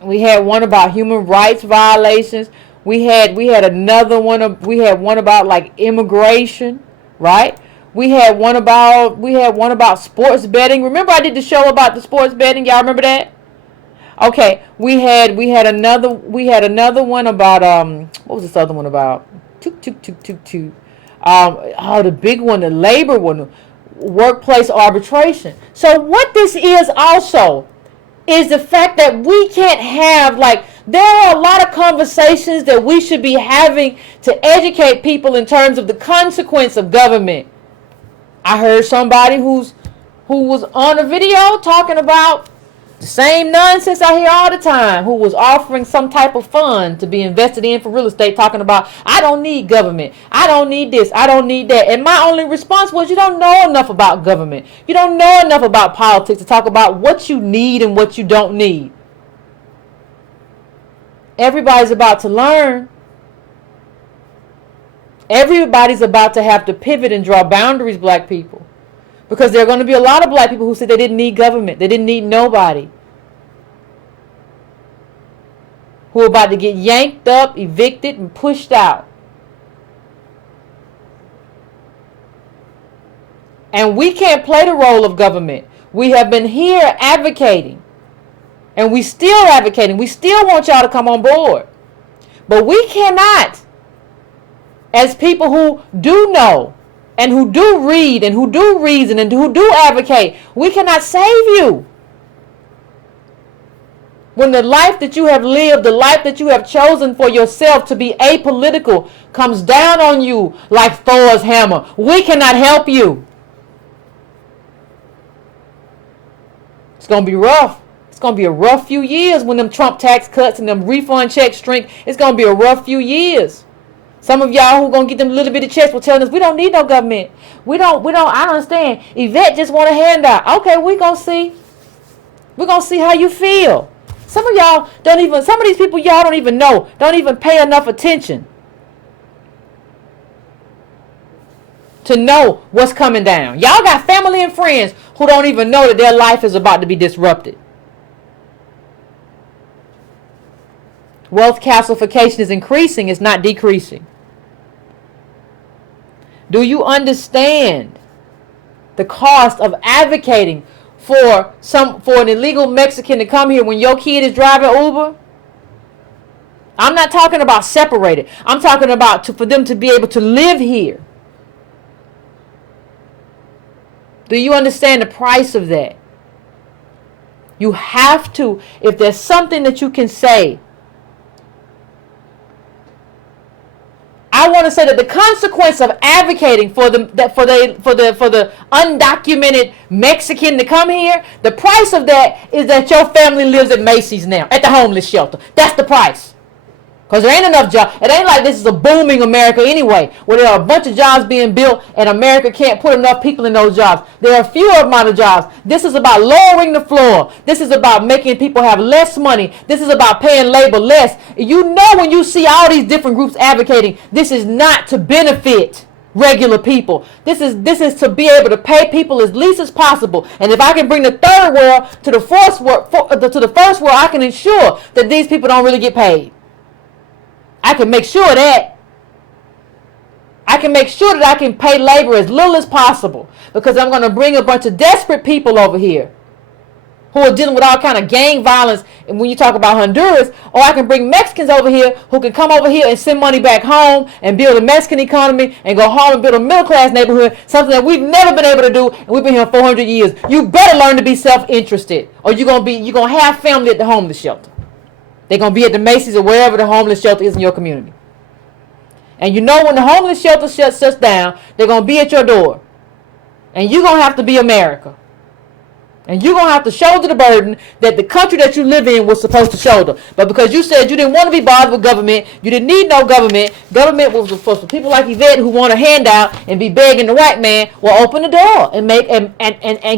one about human rights violations. We had one about like immigration, right? We had one about sports betting. Remember I did the show about the sports betting? Y'all remember that? Okay, we had another one about what was this other one about? The big one, the labor one, workplace arbitration. So what this is also is the fact that we can't have, like, there are a lot of conversations that we should be having to educate people in terms of the consequence of government. I heard somebody who was on a video talking about the same nonsense I hear all the time, who was offering some type of fund to be invested in for real estate, talking about, I don't need government, I don't need this, I don't need that. And my only response was, you don't know enough about government. You don't know enough about politics to talk about what you need and what you don't need. Everybody's about to learn. Everybody's about to have to pivot and draw boundaries, black people. Because there are going to be a lot of black people who said they didn't need government. They didn't need nobody. Who are about to get yanked up, evicted, and pushed out. And we can't play the role of government. We have been here advocating. And we still advocating. We still want y'all to come on board. But we cannot, as people who do know, and who do read, and who do reason, and who do advocate, we cannot save you. When the life that you have lived, the life that you have chosen for yourself to be apolitical, comes down on you like Thor's hammer, we cannot help you. It's going to be rough. It's going to be a rough few years when them Trump tax cuts and them refund checks shrink. It's going to be a rough few years. Some of y'all who gonna get them little bitty checks were telling us we don't need no government. We don't, I don't understand. Yvette just want a handout. Okay, we gonna see. We're gonna see how you feel. Some of y'all don't even, some of these people y'all don't even know, don't even pay enough attention to know what's coming down. Y'all got family and friends who don't even know that their life is about to be disrupted. Wealth calcification is increasing, it's not decreasing. Do you understand the cost of advocating for an illegal Mexican to come here when your kid is driving Uber? I'm not talking about separated. I'm talking about for them to be able to live here. Do you understand the price of that? You have to, if there's something that you can say, I want to say that the consequence of advocating for the undocumented Mexican to come here, the price of that is that your family lives at Macys now, at the homeless shelter. That's the price. Because there ain't enough jobs. It ain't like this is a booming America anyway, where there are a bunch of jobs being built and America can't put enough people in those jobs. There are fewer amount of jobs. This is about lowering the floor. This is about making people have less money. This is about paying labor less. You know, when you see all these different groups advocating, this is not to benefit regular people. This is to be able to pay people as least as possible. And if I can bring the third world to the first world, I can ensure that these people don't really get paid. I can make sure that. I can make sure that I can pay labor as little as possible, because I'm going to bring a bunch of desperate people over here who are dealing with all kind of gang violence. And when you talk about Honduras, or I can bring Mexicans over here who can come over here and send money back home and build a Mexican economy and go home and build a middle class neighborhood, something that we've never been able to do, and we've been here 400 years. You better learn to be self-interested, or you're gonna have family at the homeless shelter. They're gonna be at the Macys or wherever the homeless shelter is in your community. And you know when the homeless shelter shuts down, they're gonna be at your door, and you're gonna have to be America. And you're going to have to shoulder the burden that the country that you live in was supposed to shoulder. But because you said you didn't want to be bothered with government, you didn't need no government. Government was for people like Yvette who want a handout and be begging the white man. Well, open the door and make and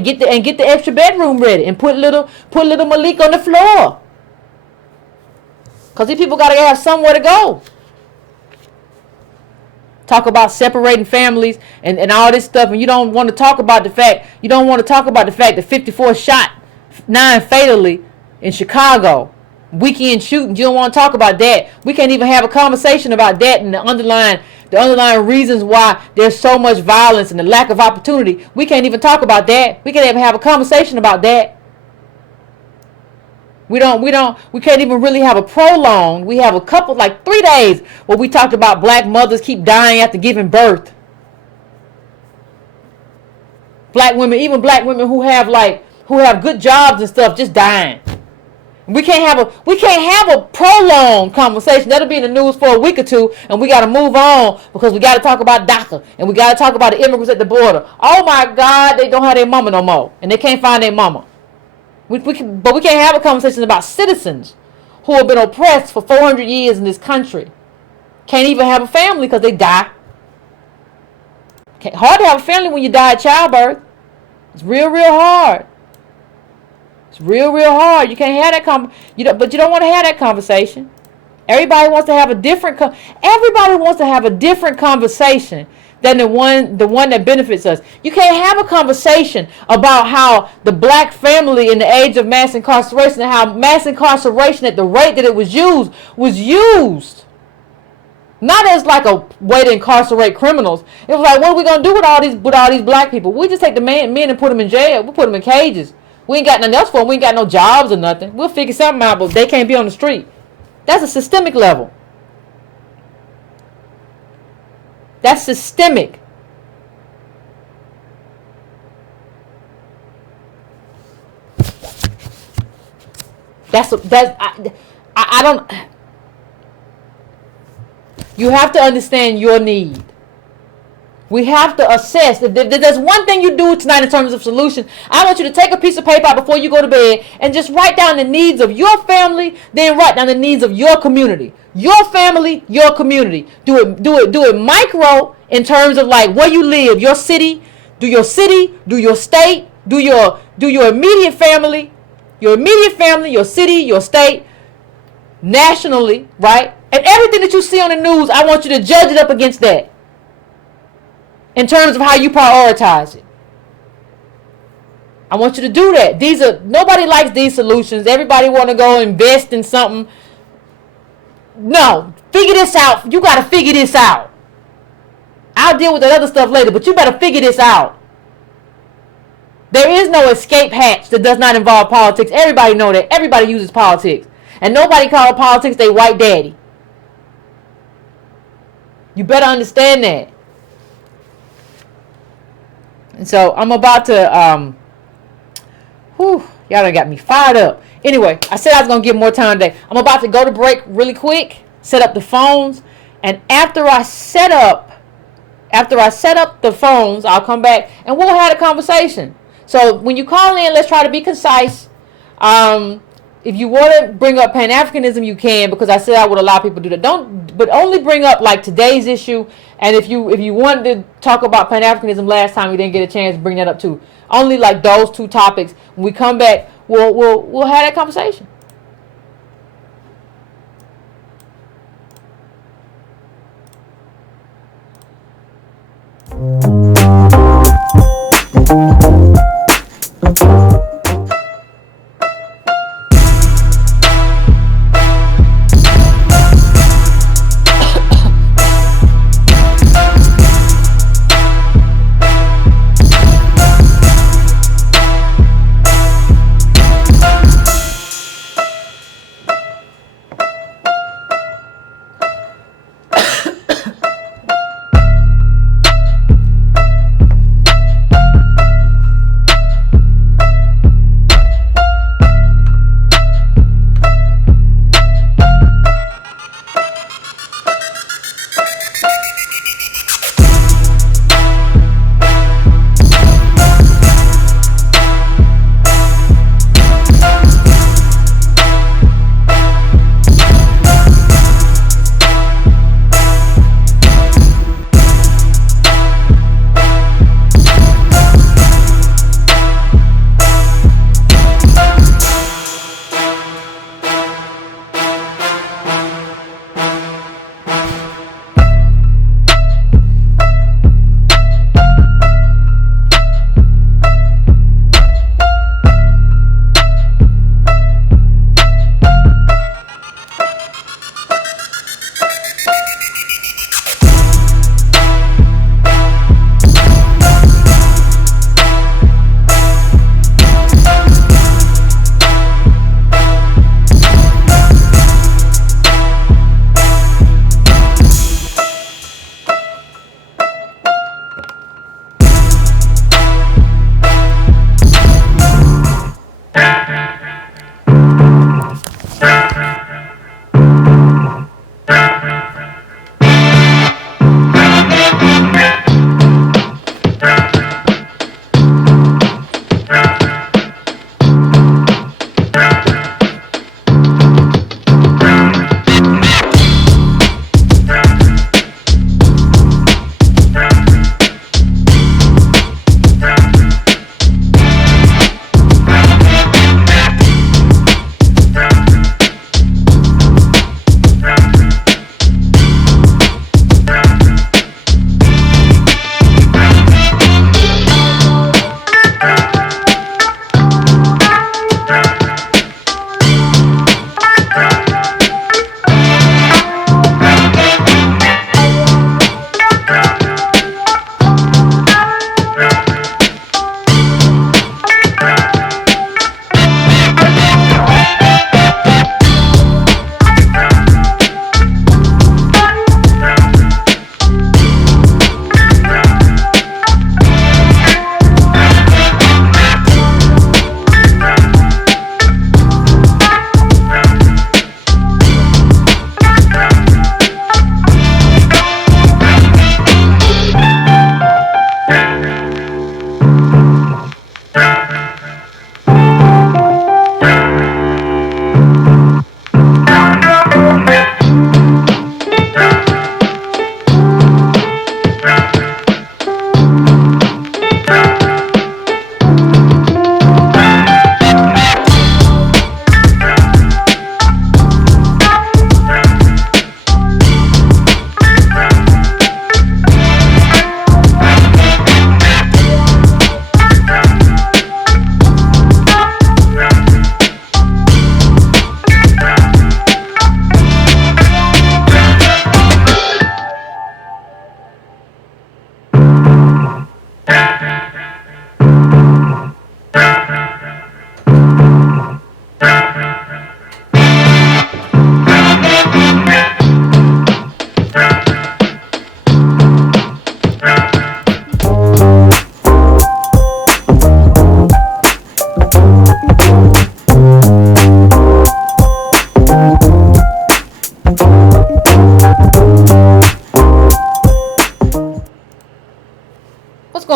get the extra bedroom ready and put little Malik on the floor. Because these people got to have somewhere to go. Talk about separating families and all this stuff, and you don't want to talk about the fact that 54 shot 9 fatally in Chicago, weekend shooting. You don't want to talk about that. We can't even have a conversation about that and the underlying reasons why there's so much violence and the lack of opportunity. We can't even talk about that. We can't even have a conversation about that. We can't even really have a prolonged. We have a couple, like 3 days where we talked about black mothers keep dying after giving birth. Black women, even black women who have good jobs and stuff, just dying. We can't have a prolonged conversation. That'll be in the news for a week or two, and we got to move on because we got to talk about DACA and we got to talk about the immigrants at the border. Oh my God, they don't have their mama no more, and they can't find their mama. But we can't have a conversation about citizens who have been oppressed for 400 years in this country. Can't even have a family because they die. Hard to have a family when you die at childbirth. It's real hard. It's real hard. You can't have that but you don't want to have that conversation. Everybody wants to have a different conversation than the one that benefits us. You can't have a conversation about how the black family in the age of mass incarceration and how mass incarceration at the rate that it was used not as like a way to incarcerate criminals. It was like, what are we gonna do with all these black people? We just take the men and put them in jail. We put them in cages. We ain't got nothing else for them. We ain't got no jobs or nothing. We'll figure something out, but they can't be on the street. That's a systemic level. That's systemic. I don't. You have to understand your need. We have to assess. If there's one thing you do tonight in terms of solution, I want you to take a piece of paper out before you go to bed and just write down the needs of your family, then write down the needs of your community. Your family, your community. Do it micro in terms of like where you live, your city, do your state, do your immediate family, your city, your state, nationally, right? And everything that you see on the news, I want you to judge it up against that. In terms of how you prioritize it. I want you to do that. Nobody likes these solutions. Everybody want to go invest in something. No, figure this out. You got to figure this out. I'll deal with that other stuff later, but you better figure this out. There is no escape hatch that does not involve politics. Everybody know that. Everybody uses politics. And nobody calls politics their white daddy. You better understand that. And so I'm about to, y'all done got me fired up. Anyway, I said I was going to give more time today. I'm about to go to break really quick, set up the phones. And after I set up the phones, I'll come back and we'll have a conversation. So when you call in, let's try to be concise. If you want to bring up Pan-Africanism, you can, because I said I would allow people to do that. But only bring up like today's issue. And if you wanted to talk about Pan-Africanism last time, you didn't get a chance to bring that up too. Only like those two topics. When we come back, we'll have that conversation.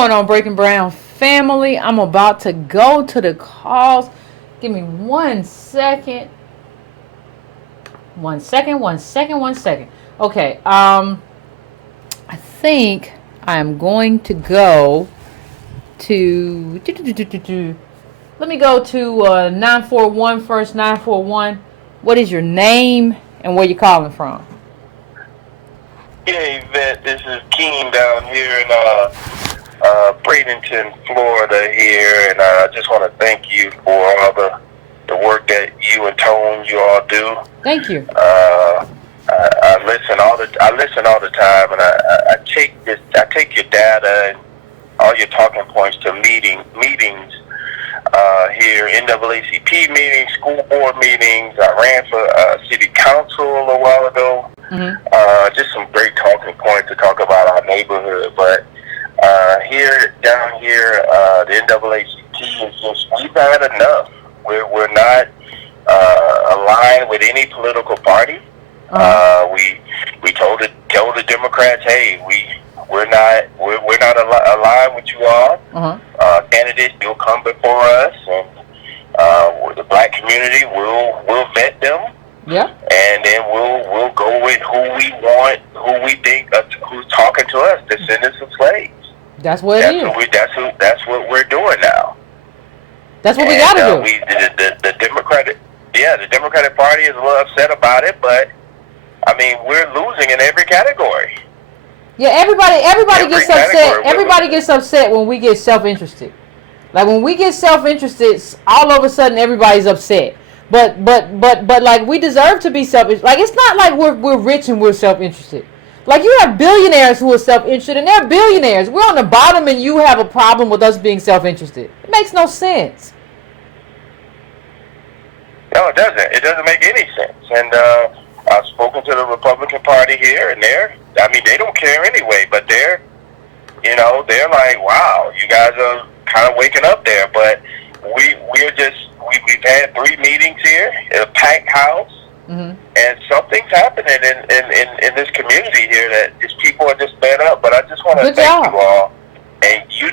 going on, Breaking Brown family? I'm about to go to the calls. Give me 1 second. 1 second, 1 second, 1 second. Okay, I think I'm going to go to... Let me go to 941 first. 941. What is your name and where you calling from? Yeah, Yvette, this is Keen down here in Bradenton, Florida here, and I just want to thank you for all the work that you and Tone, you all do. Thank you. I listen all the time, and I take your data and all your talking points to meetings here, NAACP meetings, school board meetings. I ran for city council a while ago. Mm-hmm. Just some great talking points to talk about our neighborhood. But down here, the NAACP is just, we've had enough. We're not aligned with any political party. We told the Democrats, hey, we're not aligned with you all. Candidates will come before us, and the black community will vet them. Yeah. And then we'll go with who we want, who we think who's talking to us, descendants of slaves. That's what it is. That's what we're doing now. That's what we got to do. The Democratic Party is a little upset about it, but I mean, we're losing in every category. Yeah, everybody gets upset. Everybody gets upset when we get self-interested. Like when we get self-interested, all of a sudden everybody's upset. But like we deserve to be self-interested. Like it's not like we're rich and we're self-interested. Like you have billionaires who are self-interested and they're billionaires. We're on the bottom and you have a problem with us being self-interested. It makes no sense. No, it doesn't. It doesn't make any sense. And I've spoken to the Republican Party here, and they don't care anyway. But they're like, wow, you guys are kind of waking up there. But we've had 3 meetings here in a packed house, and something's happening in this community here that these people are just fed up. But I just want to thank you all. And you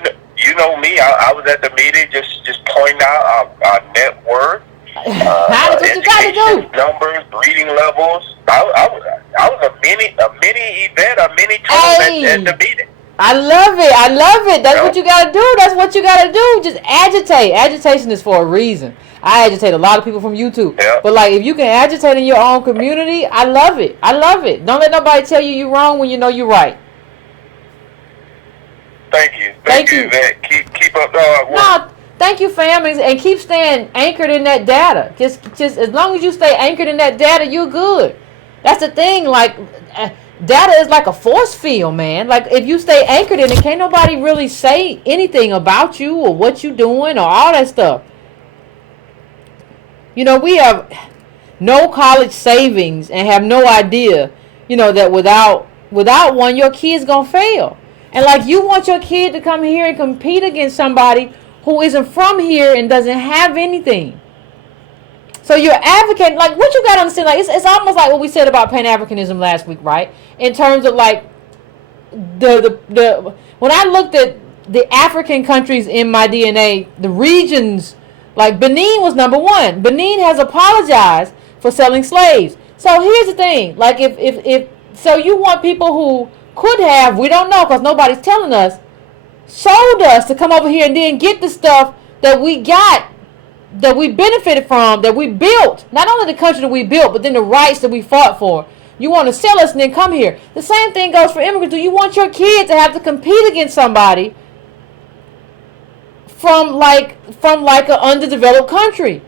know me, I was at the meeting just pointing out our net worth. That's what you gotta do. Numbers, reading levels. I was a mini Yvette, a mini Tone at the meeting. I love it. That's what you gotta do. Just agitate. Agitation is for a reason. I agitate a lot of people from YouTube. Yep. But like if you can agitate in your own community, I love it. Don't let nobody tell you you're wrong when you know you're right. Thank you, Yvette. Keep up the hard work. No, thank you, fam, and keep staying anchored in that data. Just as long as you stay anchored in that data, you're good. That's the thing. Like, data is like a force field, man. Like, if you stay anchored in it, can't nobody really say anything about you or what you doing or all that stuff. You know, we have no college savings and have no idea, that without one, your kid's gonna fail. And like, you want your kid to come here and compete against somebody who isn't from here and doesn't have anything. So you're advocating, like what you got to understand, like it's almost like what we said about Pan-Africanism last week, right? In terms of like the when I looked at the African countries in my DNA, the regions, like Benin was number 1. Benin has apologized for selling slaves. So here's the thing, like if so you want people who could have, we don't know because nobody's telling us, sold us to come over here and then get the stuff that we got, that we benefited from, that we built. Not only the country that we built, but then the rights that we fought for. You want to sell us and then come here. The same thing goes for immigrants. Do you want your kid to have to compete against somebody from like an underdeveloped country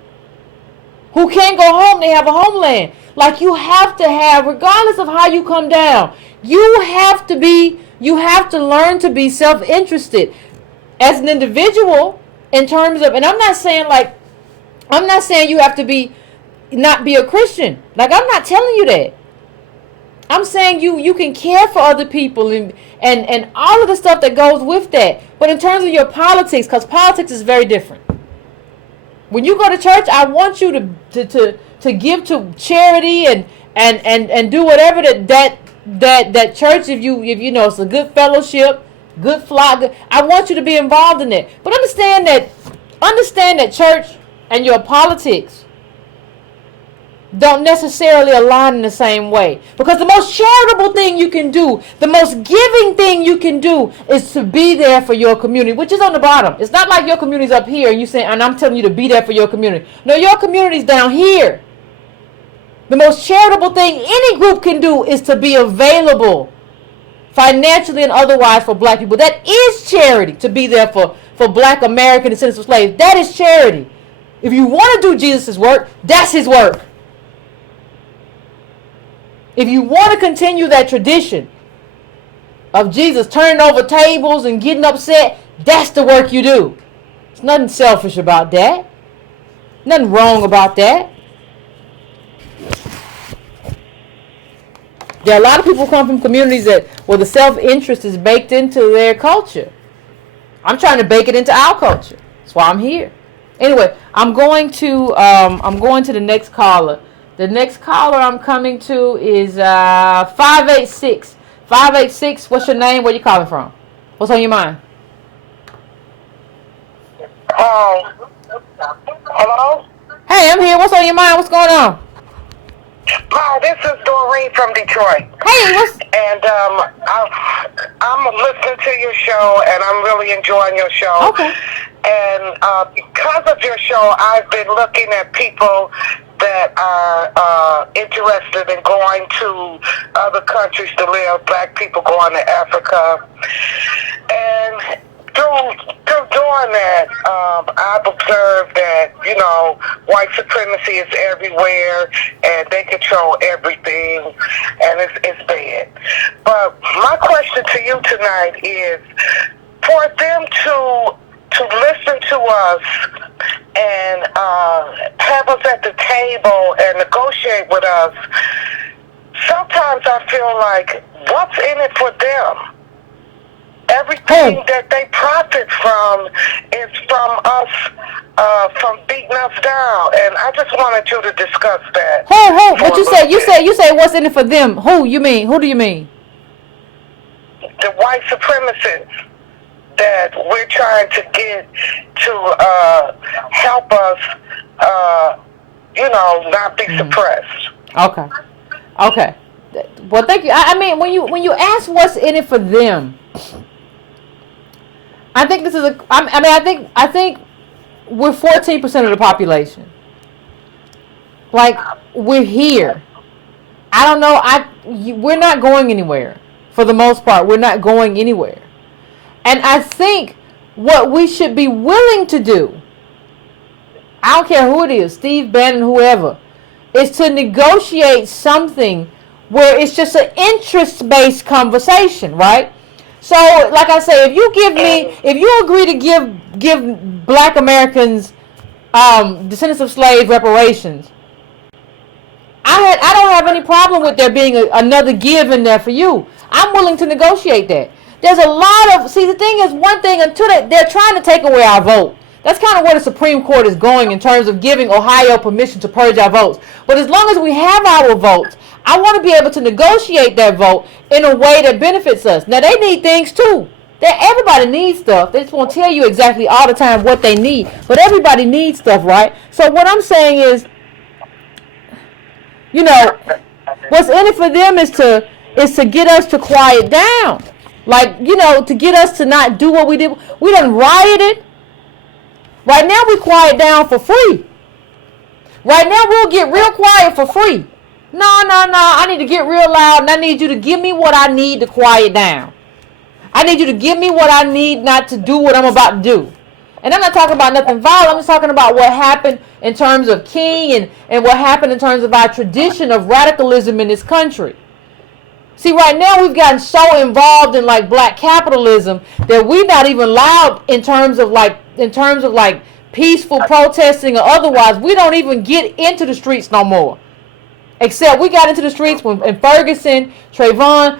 who can't go home? They have a homeland. Like you have to have, regardless of how you come down, you have to learn to be self-interested as an individual in terms of, and I'm not saying you have to not be a Christian. Like I'm not telling you that. I'm saying you can care for other people and all of the stuff that goes with that. But in terms of your politics, because politics is very different. When you go to church, I want you to give to charity and do whatever that church, if you know it's a good fellowship, good flock. I want you to be involved in it. But understand that church and your politics don't necessarily align in the same way. Because the most charitable thing you can do, the most giving thing you can do is to be there for your community, which is on the bottom. It's not like your community's up here and you say, and I'm telling you to be there for your community. No, your community's down here. The most charitable thing any group can do is to be available financially and otherwise for black people. That is charity, to be there for black American descendants of slaves. That is charity. If you want to do Jesus' work, that's his work. If you want to continue that tradition of Jesus turning over tables and getting upset, that's the work you do. There's nothing selfish about that. Nothing wrong about that. There are a lot of people who come from communities where the self-interest is baked into their culture. I'm trying to bake it into our culture. That's why I'm here. Anyway, I'm going to the next caller. The next caller I'm coming to is 586. 586, what's your name? Where you calling from? What's on your mind? Hello? Hey, I'm here. What's on your mind? What's going on? Hi, this is Doreen from Detroit. Hey, what's... And I'm listening to your show, and I'm really enjoying your show. Okay. And because of your show, I've been looking at people that are interested in going to other countries to live, black people going to Africa. And through doing that, I've observed that, you know, white supremacy is everywhere and they control everything, and it's bad. But my question to you tonight is, for them to listen to us and have us at the table and negotiate with us, sometimes I feel like, what's in it for them? Everything that they profit from is from us, from beating us down, and I just wanted you to discuss that. But you say what's in it for them? Who you mean? Who do you mean? The white supremacists that we're trying to get to help us, you know, not be suppressed. Okay. Well, thank you. I mean, when you ask what's in it for them, I think this is I think we're 14% of the population. Like, we're here. I don't know. We're not going anywhere. For the most part, we're not going anywhere. And I think what we should be willing to do, I don't care who it is, Steve Bannon, whoever, is to negotiate something where it's just an interest-based conversation, right? So, like I say, if you agree to give black Americans, descendants of slaves, reparations, I don't have any problem with there being another give in there for you. I'm willing to negotiate that. There's a lot of, the thing is, one thing, until they're trying to take away our vote. That's kind of where the Supreme Court is going in terms of giving Ohio permission to purge our votes. But as long as we have our votes, I want to be able to negotiate that vote in a way that benefits us. Now, they need things too. Everybody needs stuff. They just won't tell you exactly all the time what they need. But everybody needs stuff, right? So what I'm saying is, you know, what's in it for them is to get us to quiet down. Like, you know, to get us to not do what we did. We done rioted. Right now we quiet down for free. Right now we'll get real quiet for free. No. I need to get real loud, and I need you to give me what I need to quiet down. I need you to give me what I need not to do what I'm about to do. And I'm not talking about nothing violent. I'm just talking about what happened in terms of King and what happened in terms of our tradition of radicalism in this country. See, right now we've gotten so involved in like black capitalism that we're not even allowed in terms of like peaceful protesting or otherwise. We don't even get into the streets no more. Except we got into the streets in Ferguson, Trayvon.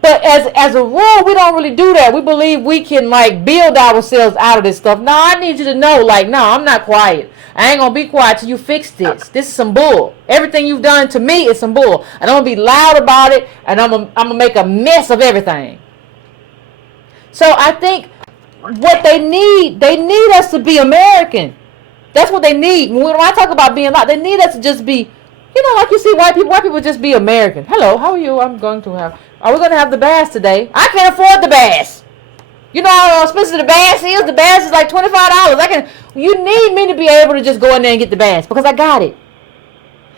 But as a rule, we don't really do that. We believe we can like build ourselves out of this stuff. No, I need you to know, like, no, I'm not quiet. I ain't gonna be quiet till you fix this. This is some bull. Everything you've done to me is some bull. And I'm gonna be loud about it, and I'm gonna make a mess of everything. So I think what they need us to be American. That's what they need. When I talk about being like, they need us to just be, like you see white people just be American. Hello, how are you? Are we going to have the bass today? I can't afford the bass. You know how expensive the bass is? The bass is like $25. You need me to be able to just go in there and get the bass because I got it.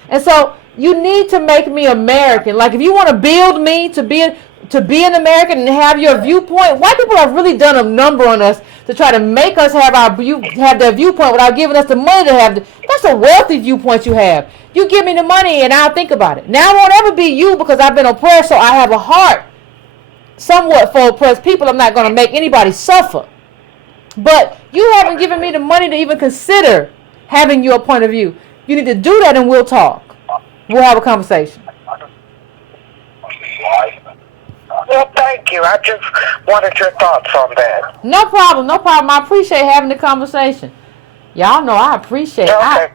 And so you need to make me American. Like if you want to build me to be an American and have your viewpoint, white people have really done a number on us to try to make us have their viewpoint without giving us the money to have. That's a wealthy viewpoint you have. You give me the money and I'll think about it. Now I won't ever be you because I've been oppressed, so I have a heart somewhat for oppressed people. I'm not going to make anybody suffer. But you haven't given me the money to even consider having your point of view. You need to do that and we'll talk. We'll have a conversation. Well, thank you. I just wanted your thoughts on that. No problem. I appreciate having the conversation. Y'all know I appreciate it. Okay.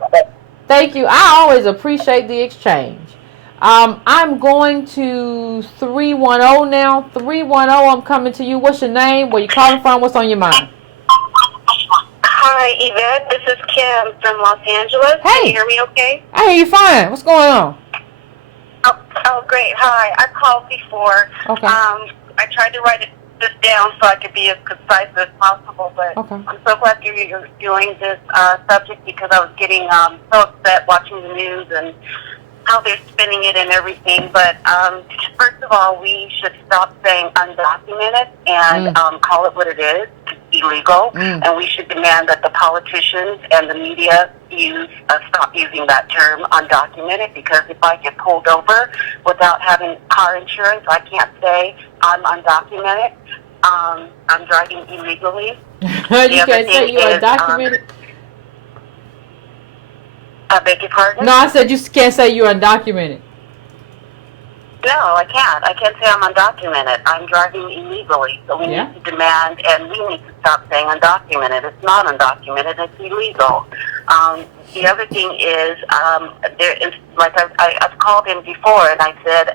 Thank you. I always appreciate the exchange. I'm going to 310 now. 310, I'm coming to you. What's your name? Where you calling from? What's on your mind? Hi, Yvette. This is Kim from Los Angeles. Hey. Can you hear me okay? I hear you fine. What's going on? Oh, great. Hi. I called before. Okay. I tried to write this down so I could be as concise as possible, but Okay. I'm so glad you're doing this subject because I was getting so upset watching the news and how they're spinning it and everything. But first of all, we should stop saying undocumented and call it what it is. It's illegal, and we should demand that the politicians and the media stop using that term undocumented, because if I get pulled over without having car insurance, I can't say I'm undocumented. I'm driving illegally. You can't say you're undocumented? I beg your pardon? No, I said you can't say you're undocumented. No, I can't. I can't say I'm undocumented. I'm driving illegally. So we need to demand, and we need to stop saying undocumented. It's not undocumented. It's illegal. The other thing is, there is, like I've called in before, and I said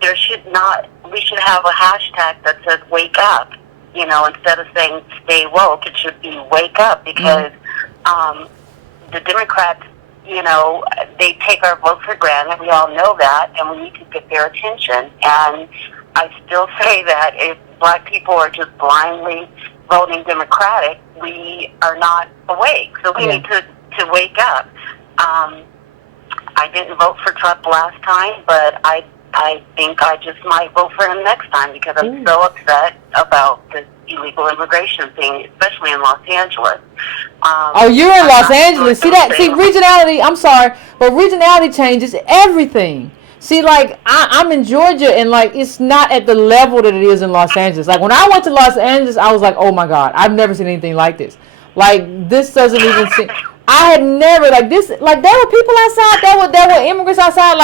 we should have a hashtag that says wake up. Instead of saying stay woke, it should be wake up, because the Democrats, they take our vote for granted. We all know that, and we need to get their attention. And I still say that if black people are just blindly voting Democratic, we are not awake. So we need to wake up. I didn't vote for Trump last time, but I think I just might vote for him next time, because I'm so upset about this illegal immigration thing, especially in Los Angeles. You're in Los Angeles. See, regionality, I'm sorry, but regionality changes everything. See, like, I'm in Georgia, and, like, it's not at the level that it is in Los Angeles. Like, when I went to Los Angeles, I was like, oh, my God, I've never seen anything like this. Like, this doesn't even seem... I had never, like, this... Like, there were people outside, there were immigrants outside,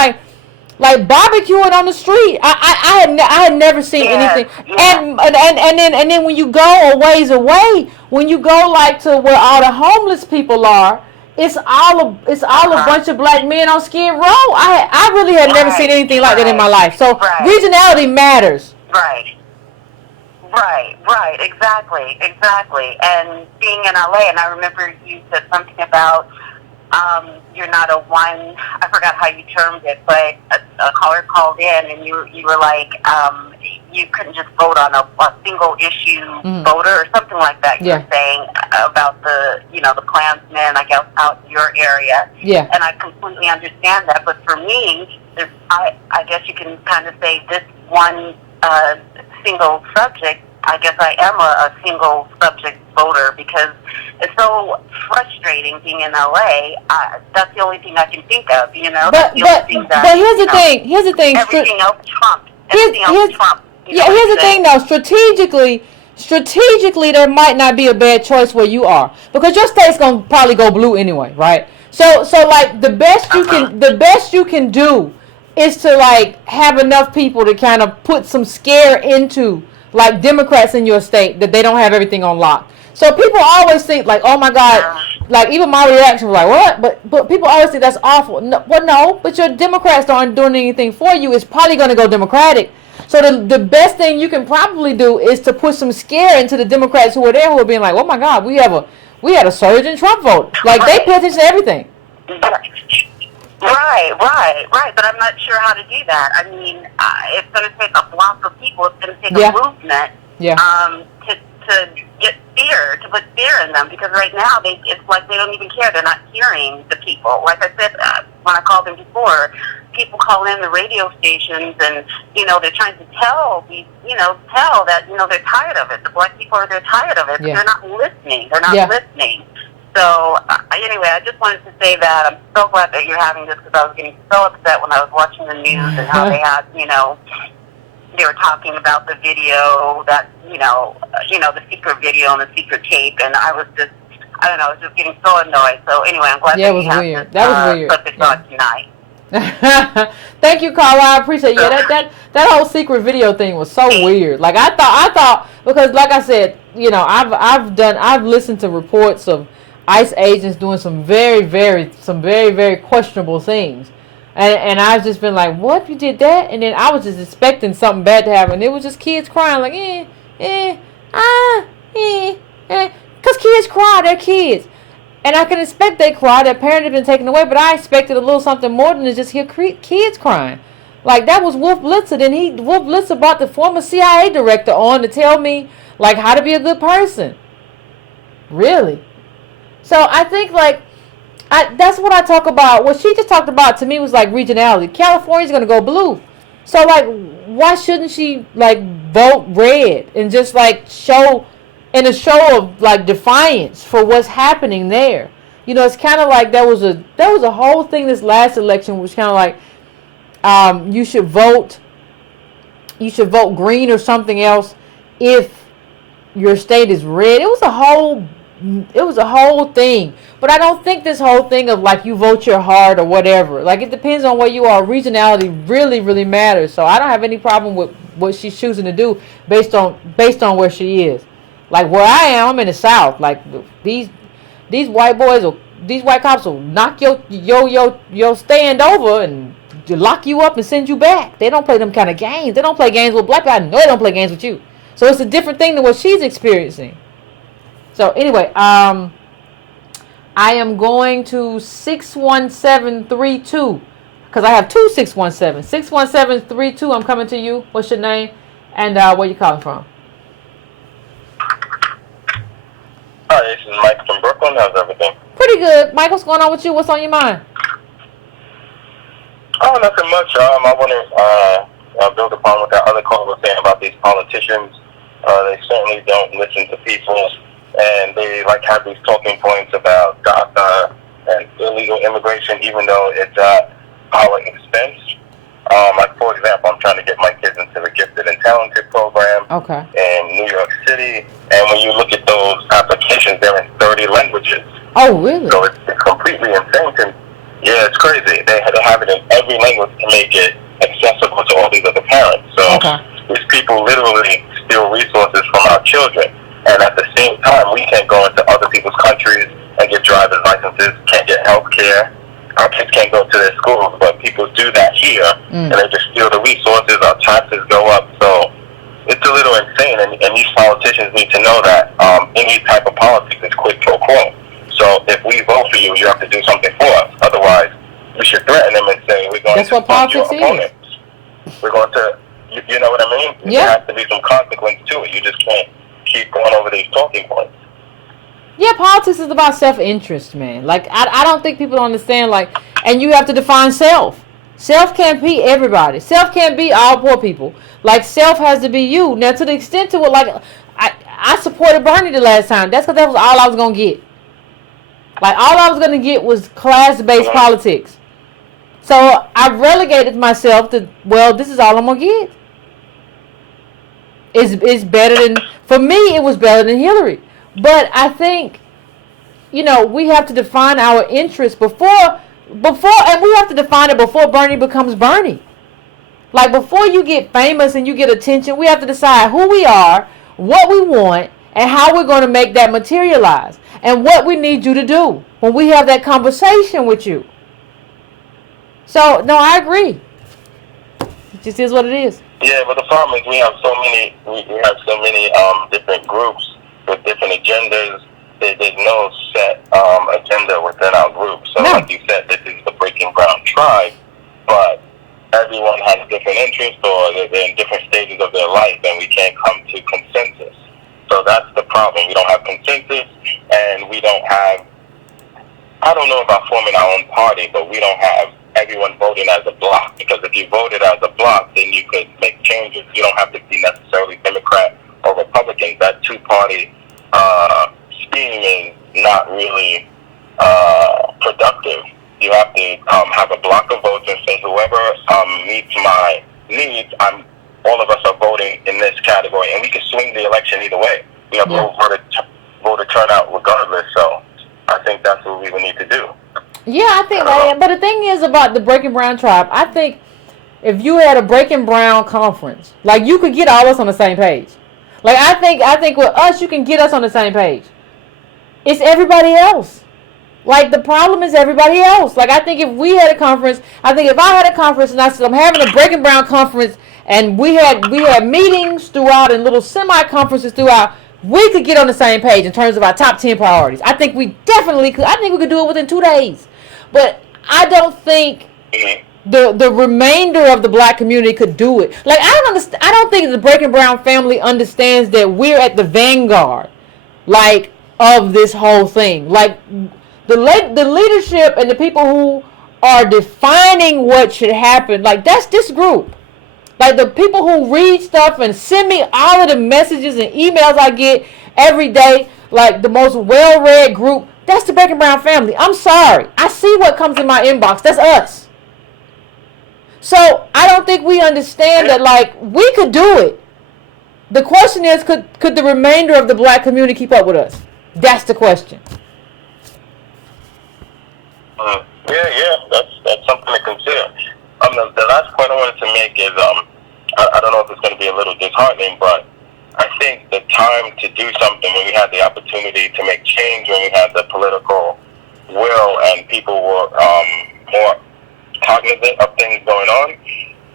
like barbecuing on the street. I had never seen anything. And then when you go a ways away, when you go like to where all the homeless people are, it's all a bunch of black men on Skid Row. I really had never seen anything like that in my life. So regionality matters. Right, exactly. And being in LA, and I remember you said something about you're not a one, I forgot how you termed it, but a caller called in, and you were like, you couldn't just vote on a single issue voter or something like that. You were saying about the Klansmen, I guess, out in your area. Yeah. And I completely understand that. But for me, I guess you can kind of say this one single subject, I guess I am a single subject voter, because it's so frustrating being in LA. That's the only thing I can think of, But here's the thing. Here's the thing. Everything else trumps. Here's the thing, though. Strategically, there might not be a bad choice where you are, because your state's gonna probably go blue anyway, right? So like the best you can do is to like have enough people to kind of put some scare into like Democrats in your state that they don't have everything on lock. So people always think like, oh my God, like even my reaction was like, what? But people always think that's awful. No, but your Democrats aren't doing anything for you. It's probably going to go Democratic. So the best thing you can probably do is to put some scare into the Democrats who are there, who are being like, oh my God, we had a surge in Trump vote. Like, they pay attention to everything. Right. But I'm not sure how to do that. I mean, it's going to take a block of people. It's going to take a movement to get fear, to put fear in them. Because right now, it's like they don't even care. They're not hearing the people. Like I said, when I called them before, people call in the radio stations and, they're trying to tell that, they're tired of it. The black people they're tired of it. But they're not listening. They're not listening. So, anyway, I just wanted to say that I'm so glad that you're having this, because I was getting so upset when I was watching the news and how they had, they were talking about the video that, the secret video and the secret tape, and I was just, I don't know, I was just getting so annoyed. So, anyway, I'm glad that it was you have weird. this, That was weird. put this on tonight. Thank you, Carla. I appreciate it. That whole secret video thing was so weird. Like, I thought because, like I said, I've listened to reports of ICE agents doing some very, very questionable things. And I've just been like, what if you did that? And then I was just expecting something bad to happen. It was just kids crying like, because kids cry, they're kids. And I can expect they cry, their parent had been taken away, but I expected a little something more than to just hear kids crying. Like, that was Wolf Blitzer. Then Wolf Blitzer brought the former CIA director on to tell me, like, how to be a good person. Really? So I think, like, that's what I talk about. What she just talked about to me was like regionality. California's going to go blue. So, like, why shouldn't she, like, vote red and just, like, show in a show of, like, defiance for what's happening there? It's kind of like there was a whole thing this last election was kind of like you should vote green or something else if your state is red. It was a whole thing. But I don't think this whole thing of, like, you vote your heart or whatever. Like, it depends on where you are. Regionality really, really matters. So I don't have any problem with what she's choosing to do based on where she is. Like, where I am, I'm in the South. Like, these white cops will knock your stand over and lock you up and send you back. They don't play them kind of games. They don't play games with black people. I know they don't play games with you. So it's a different thing than what she's experiencing. So anyway, I am going to 61732 because I have two 617. 61732, I'm coming to you. What's your name? And where you calling from? Hi, this is Mike from Brooklyn. How's everything? Pretty good. Mike, what's going on with you? What's on your mind? Oh, nothing much. I want to build upon what that other caller was saying about these politicians. They certainly don't listen to people. And they have these talking points about DACA and illegal immigration, even though it's at our expense. Like, for example, I'm trying to get my kids into the Gifted and Talented program in New York City. And when you look at those applications, they're in 30 languages. Oh, really? So it's completely insane. Yeah, it's crazy. They have it in every language to make it accessible to all these other parents. So these people literally steal resources from our children. And at the same time, we can't go into other people's countries and get driver's licenses, can't get health care. Our kids can't go to their schools, but people do that here, and they just steal the resources. Our taxes go up. So it's a little insane, and these politicians need to know that any type of politics is quid pro quo. So if we vote for you, you have to do something for us. Otherwise, we should threaten them and say, we're going That's to what politics your opponents. We're going to, you know what I mean? Yeah. There has to be some consequence to it. You just can't keep going over these talking points. Yeah, politics is about self-interest, man. Like, I don't think people understand, like, and you have to define self. Self can't be everybody. Self can't be all poor people. Like, self has to be you. Now, to the extent to what, like, I supported Bernie the last time. That's because that was all I was going to get. Like, all I was going to get was class-based politics. So, I relegated myself to, well, this is all I'm going to get. It's better than, for me, it was better than Hillary. But I think, we have to define our interests before, and we have to define it before Bernie becomes Bernie. Like, before you get famous and you get attention, we have to decide who we are, what we want, and how we're going to make that materialize. And what we need you to do when we have that conversation with you. So, no, I agree. It just is what it is. Yeah, but the problem is we have so many different groups with different agendas. There's no set agenda within our group. So, like you said, this is the Breaking Brown tribe, but everyone has different interests, or they're in different stages of their life, and we can't come to consensus. So that's the problem. We don't have consensus, and we don't have, I don't know about forming our own party, but we don't have everyone voting as a block. Because if you voted as a block, then you could make changes. You don't have to be necessarily Democrat or Republican. That two-party scheme is not really productive. You have to have a block of votes and say whoever meets my needs, all of us are voting in this category, and we can swing the election either way. We have low voter turnout regardless. So I think that's what we would need to do. Yeah, I think that. But the thing is about the Breaking Brown tribe, I think if you had a Breaking Brown conference, like you could get all us on the same page. Like I think with us, you can get us on the same page. It's everybody else. Like, the problem is everybody else. Like, I think if we had a conference, I think if I had a conference and I said, I'm having a Breaking Brown conference, and we had meetings throughout and little semi-conferences throughout, we could get on the same page in terms of our top 10 priorities. I think we definitely could. I think we could do it within 2 days. But I don't think the remainder of the black community could do it. Like, I don't think the Breaking Brown family understands that we're at the vanguard, like, of this whole thing. Like, the leadership and the people who are defining what should happen, like, that's this group. Like, the people who read stuff and send me all of the messages and emails I get every day, like, the most well-read group, that's the Breaking Brown family. I'm sorry. I see what comes in my inbox. That's us. So, I don't think we understand that, like, we could do it. The question is, could the remainder of the black community keep up with us? That's the question. Yeah, that's something to consider. The last point I wanted to make is, I don't know if it's going to be a little disheartening, but I think the time to do something, when we had the opportunity to make change, when we had the political will and people were more cognizant of things going on,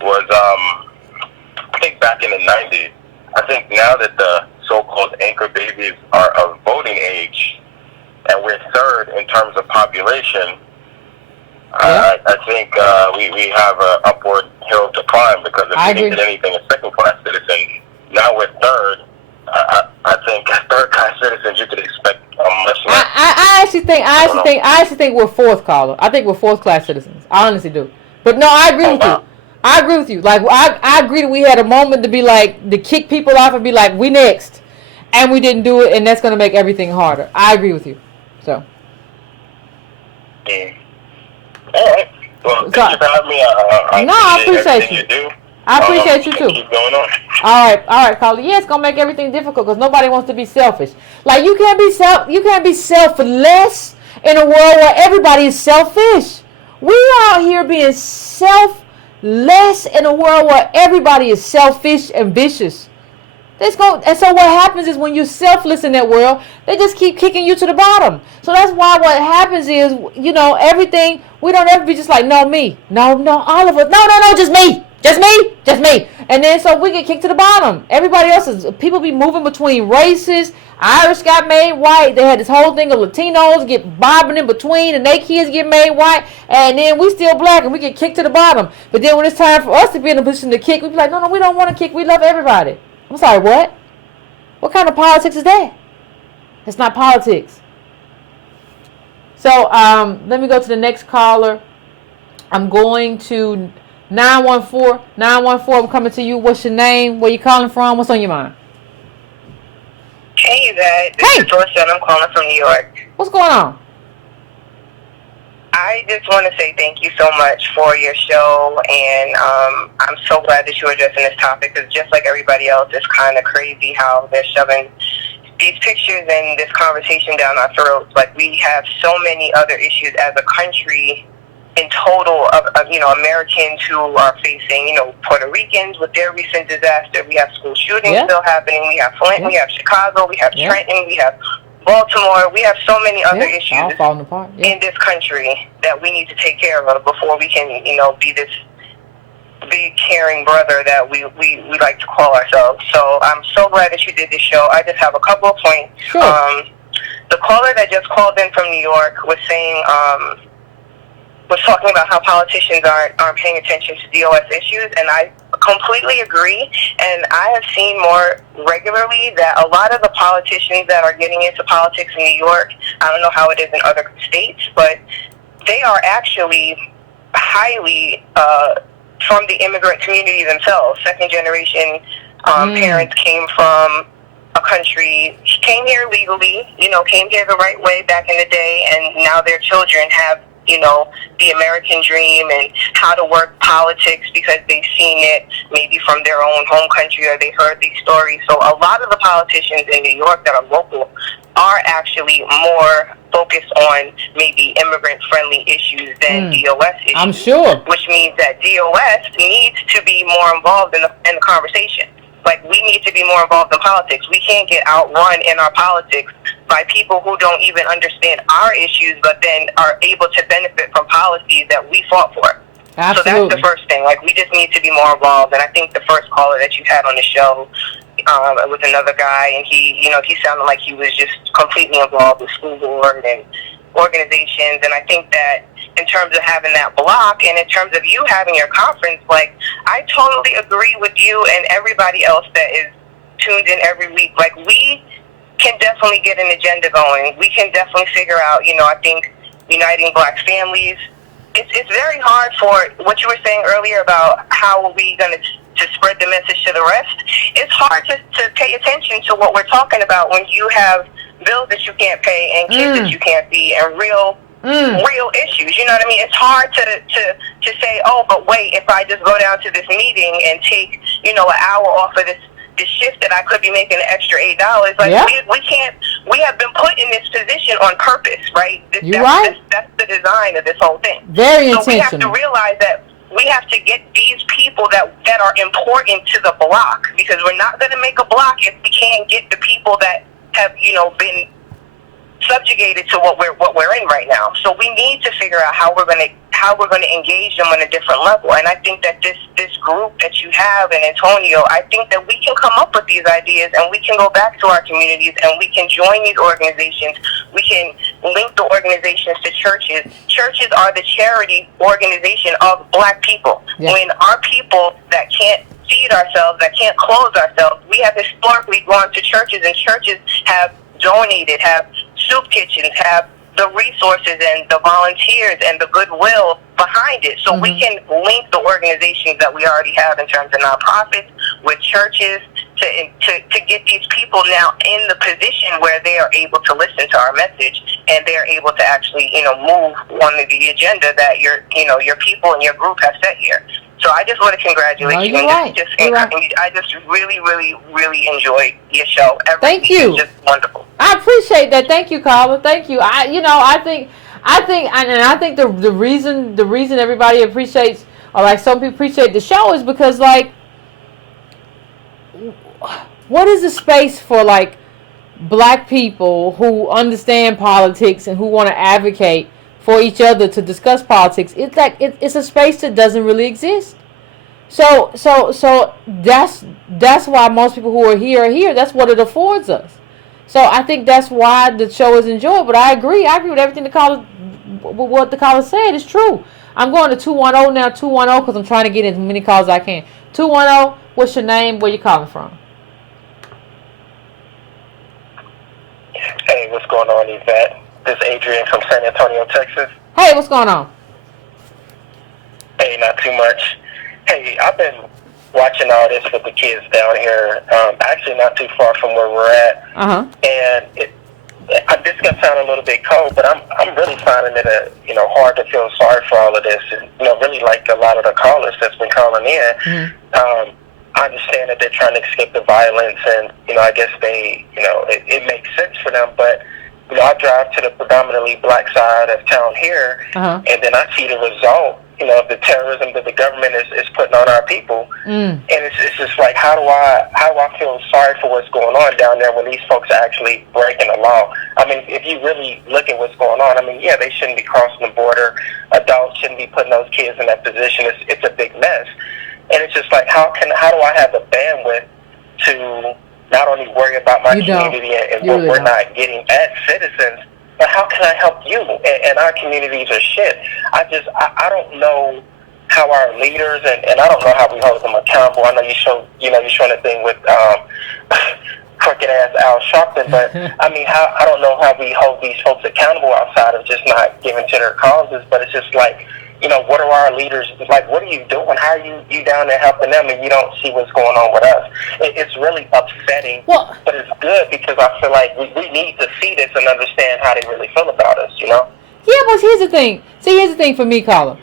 was, I think back in the 90s. I think now that the so-called anchor babies are of voting age, and we're third in terms of population, I think we have an upward hill to climb, because if we didn't get anything as second-class citizens, now we're third. I think as third-class citizens, you could expect much less. I actually think we're fourth, caller. I think we're fourth-class citizens. I honestly do. But no, I agree with you. I agree with you. Like, I agree that we had a moment to be like, to kick people off and be like, we next. And we didn't do it, and that's going to make everything harder. I agree with you. So. All right. Well, thank you for having me. I appreciate you. You do. I appreciate you too. Keep going on. All right, caller. Yeah, it's gonna make everything difficult because nobody wants to be selfish. Like, you can't be selfless in a world where everybody is selfish. We out here being selfless in a world where everybody is selfish and vicious. And so what happens is, when you're selfless in that world, they just keep kicking you to the bottom. So that's why what happens is, everything, we don't ever be just like, no, me. No, all of us. No, just me. Just me. And then so we get kicked to the bottom. Everybody else people be moving between races. Irish got made white. They had this whole thing of Latinos get bobbing in between, and their kids get made white. And then we still black, and we get kicked to the bottom. But then when it's time for us to be in a position to kick, we be like, no, we don't want to kick. We love everybody. I'm sorry, what? What kind of politics is that? It's not politics. So, let me go to the next caller. I'm going to 914. 914, I'm coming to you. What's your name? Where you calling from? What's on your mind? Hey, Yvette. This is Georgia, and I'm calling from New York. What's going on? I just want to say thank you so much for your show, and I'm so glad that you're addressing this topic, because just like everybody else, it's kind of crazy how they're shoving these pictures and this conversation down our throats. Like, we have so many other issues as a country in total of Americans who are facing, Puerto Ricans with their recent disaster. We have school shootings still happening. We have Flint. We have Chicago. We have Trenton. We have Baltimore. We have so many other issues all falling apart. in this country that we need to take care of before we can, be this big caring brother that we like to call ourselves. So I'm so glad that you did this show. I just have a couple of points. Sure. The caller that just called in from New York was saying, was talking about how politicians aren't paying attention to DOS issues, and I completely agree. And I have seen more regularly that a lot of the politicians that are getting into politics in New York, I don't know how it is in other states, but they are actually highly from the immigrant community themselves. Second generation parents came from a country, came here legally, came here the right way back in the day, and now their children have, the American dream and how to work politics because they've seen it maybe from their own home country or they heard these stories. So a lot of the politicians in New York that are local are actually more focused on maybe immigrant-friendly issues than DOS issues. I'm sure. Which means that DOS needs to be more involved in the conversation. Like, we need to be more involved in politics. We can't get outrun in our politics by people who don't even understand our issues, but then are able to benefit from policies that we fought for. Absolutely. So that's the first thing. Like, we just need to be more involved. And I think the first caller that you had on the show was another guy, and he sounded like he was just completely involved with school board and organizations. And I think that in terms of having that block and in terms of you having your conference, like, I totally agree with you and everybody else that is tuned in every week. Like, we can definitely get an agenda going. We can definitely figure out, I think uniting Black families. It's very hard for what you were saying earlier about how are we going to spread the message to the rest. It's hard to pay attention to what we're talking about when you have bills that you can't pay and kids that you can't see and real issues. You know what I mean? It's hard to say, oh, but wait, if I just go down to this meeting and take, an hour off of this shift that I could be making an extra $8. Like, we can't. We have been put in this position on purpose, right? That's the design of this whole thing. Very intentional. So we have to realize that we have to get these people that are important to the block, because we're not going to make a block if we can't get the people that have, been subjugated to what we're in right now. So we need to figure out how we're going to engage them on a different level. And I think that this group that you have in Antonio, I think that we can come up with these ideas and we can go back to our communities and we can join these organizations. We can link the organizations to churches. Churches are the charity organization of Black people. Yeah. When our people that can't feed ourselves, that can't clothe ourselves, we have historically gone to churches, and churches have donated, have soup kitchens, have the resources and the volunteers and the goodwill behind it. So we can link the organizations that we already have in terms of nonprofits with churches to get these people now in the position where they are able to listen to our message and they're able to actually, move on the agenda that your people and your group have set here. So I just want to congratulate you. Right. I just really, really, really enjoyed your show. Thank you. It's just wonderful. I appreciate that. Thank you, Carla. Thank you. I think the reason everybody appreciates, or like some people appreciate the show, is because, like, what is the space for, like, Black people who understand politics and who want to advocate for each other to discuss politics? It's like it's a space that doesn't really exist. So that's why most people who are here. That's what it affords us. So I think that's why the show is enjoyed. But I agree with everything what the caller said is true. I'm going to 210 now, 210, because I'm trying to get as many calls as I can. 210, what's your name? Where you calling from? Hey, what's going on, Yvette? This is Adrian from San Antonio, Texas. Hey, what's going on? Hey, not too much. Hey, I've been watching all this with the kids down here, actually not too far from where we're at. And this can sound a little bit cold, but I'm really finding it hard to feel sorry for all of this. And, really like a lot of the callers that's been calling in. I understand that they're trying to escape the violence, and, I guess they, it makes sense for them, but I drive to the predominantly Black side of town here, and then I see the result, of the terrorism that the government is putting on our people. And it's just like, how do I feel sorry for what's going on down there when these folks are actually breaking the law? I mean, if you really look at what's going on, I mean, yeah, they shouldn't be crossing the border. Adults shouldn't be putting those kids in that position. It's a big mess. And it's just like, how do I have the bandwidth to not only worry about my community and what we're not getting as citizens, but how can I help you? And our communities are shit. I don't know how our leaders, and I don't know how we hold them accountable. I know you're showing a thing with crooked ass Al Sharpton, but I mean, I don't know how we hold these folks accountable outside of just not giving to their causes. But it's just like, what are our leaders like? What are you doing? How are you down there helping them, and you don't see what's going on with us? It's really upsetting, but it's good because I feel like we need to see this and understand how they really feel about us. Yeah, but here's the thing. See, here's the thing for me, Colin.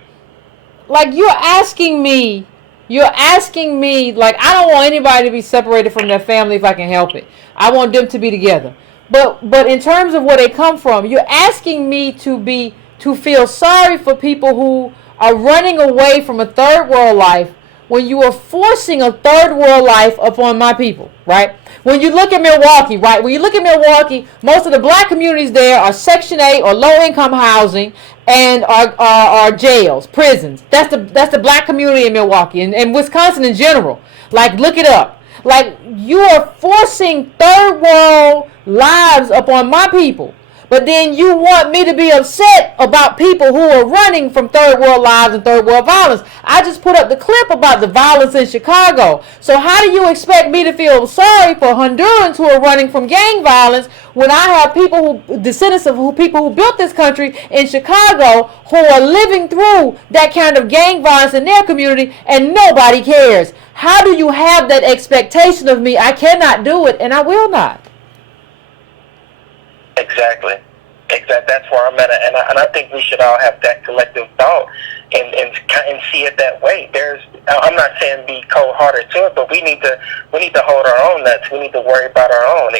Like, you're asking me, like, I don't want anybody to be separated from their family if I can help it. I want them to be together. But in terms of where they come from, you're asking me to feel sorry for people who are running away from a third world life when you are forcing a third world life upon my people, right? When you look at Milwaukee, right? When you look at Milwaukee, most of the black communities there are Section 8 or low-income housing and are jails, prisons. That's the black community in Milwaukee and Wisconsin in general. Like, look it up. Like, you are forcing third world lives upon my people. But then you want me to be upset about people who are running from third world lives and third world violence. I just put up the clip about the violence in Chicago. So how do you expect me to feel sorry for Hondurans who are running from gang violence when I have people descendants of people who built this country in Chicago who are living through that kind of gang violence in their community and nobody cares? How do you have that expectation of me? I cannot do it and I will not. Exactly. That's where I'm at, and I think we should all have that collective thought and see it that way. I'm not saying be cold-hearted to it, but we need to hold our own nuts. We need to worry about our own.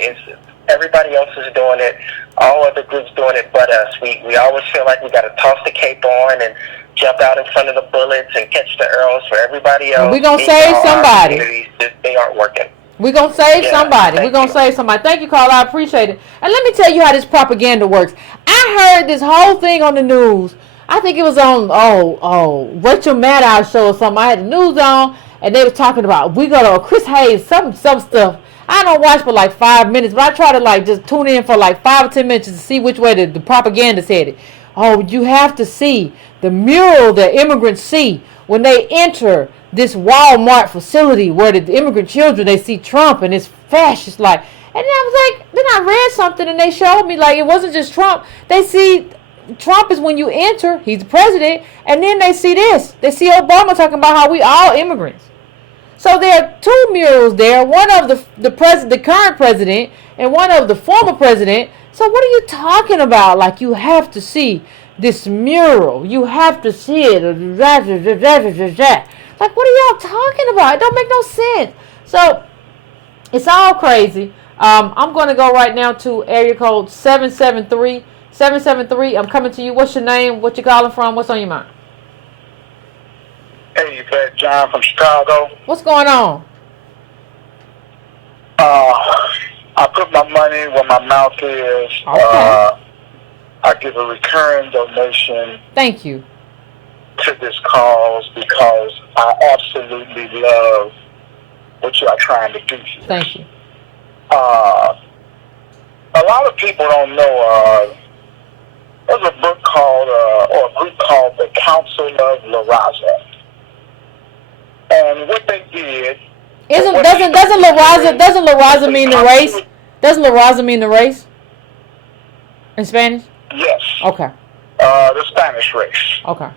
Everybody else is doing it. All other groups doing it, but us. We always feel like we got to toss the cape on and jump out in front of the bullets and catch the arrows for everybody else. We're gonna save somebody. They aren't working. We're going to save somebody. We're going to save somebody. Thank you, Carl. I appreciate it. And let me tell you how this propaganda works. I heard this whole thing on the news. I think it was on, Rachel Maddow's show or something. I had the news on, and they were talking about, Chris Hayes, some stuff. I don't watch for like 5 minutes, but I try to like just tune in for like 5 or 10 minutes to see which way the propaganda said it. Oh, you have to see the mural that immigrants see when they enter this Walmart facility where the immigrant children, they see Trump and it's fascist like. And then I was like, then I read something and they showed me like it wasn't just Trump. They see Trump is when you enter, he's the president, and then they see this. They see Obama talking about how we all immigrants. So there are two murals there, one of the current president and one of the former president. So what are you talking about? Like, you have to see this mural. You have to see it. Like, what are y'all talking about? It don't make no sense. So, it's all crazy. I'm going to go right now to area code 773. 773, I'm coming to you. What's your name? What you calling from? What's on your mind? Hey, Yvette, John from Chicago. What's going on? I put my money where my mouth is. Okay. I give a recurring donation. Thank you. To this cause because I absolutely love what you are trying to do here. Thank you. A lot of people don't know there's a book called or a group called the Council of La Raza. And what they did doesn't La Raza mean the race? Doesn't La Raza mean the race? In Spanish? Yes. Okay. The Spanish race. Okay.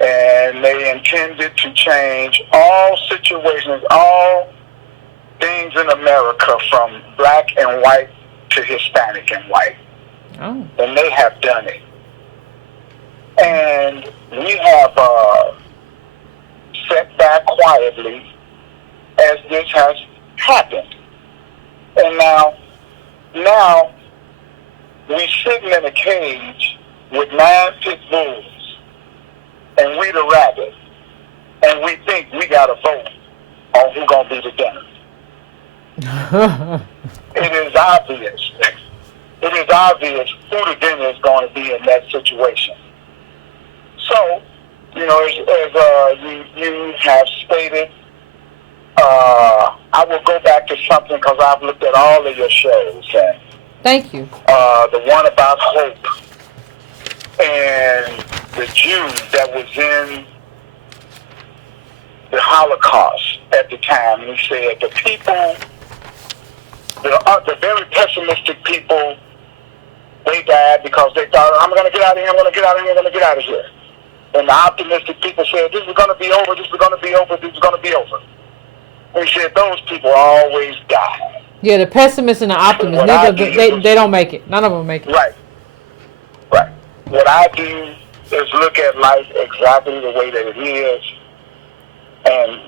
And they intended to change all situations, all things in America from black and white to Hispanic and white. Oh. And they have done it. And we have sat back quietly as this has happened. And now we sitting in a cage with 9 pit bulls. And we the rabbit, and we think we got to vote on who's going to be the dinner. It is obvious. It is obvious who the dinner is going to be in that situation. So, as you have stated, I will go back to something because I've looked at all of your shows. And, thank you. The one about hope and the Jew that was in the Holocaust at the time. He said the people, the very pessimistic people, they died because they thought, I'm going to get out of here, I'm going to get out of here, I'm going to get out of here. And the optimistic people said, this is going to be over, this is going to be over, this is going to be over. And he said, those people always die. Yeah, the pessimists and the optimists, they don't make it. None of them make it. Right. Right. What I do is look at life exactly the way that it is and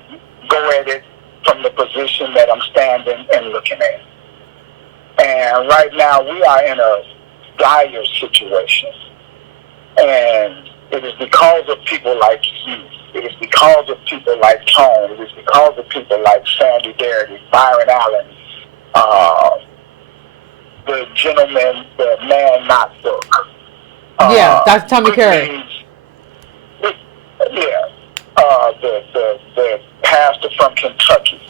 go at it from the position that I'm standing and looking at. And right now we are in a dire situation. And it is because of people like you. It is because of people like Tone. It is because of people like Sandy Darity, Byron Allen, the gentleman, the Man Not book. Yeah, Dr. Tommy Carey. Yeah, the pastor from Kentucky.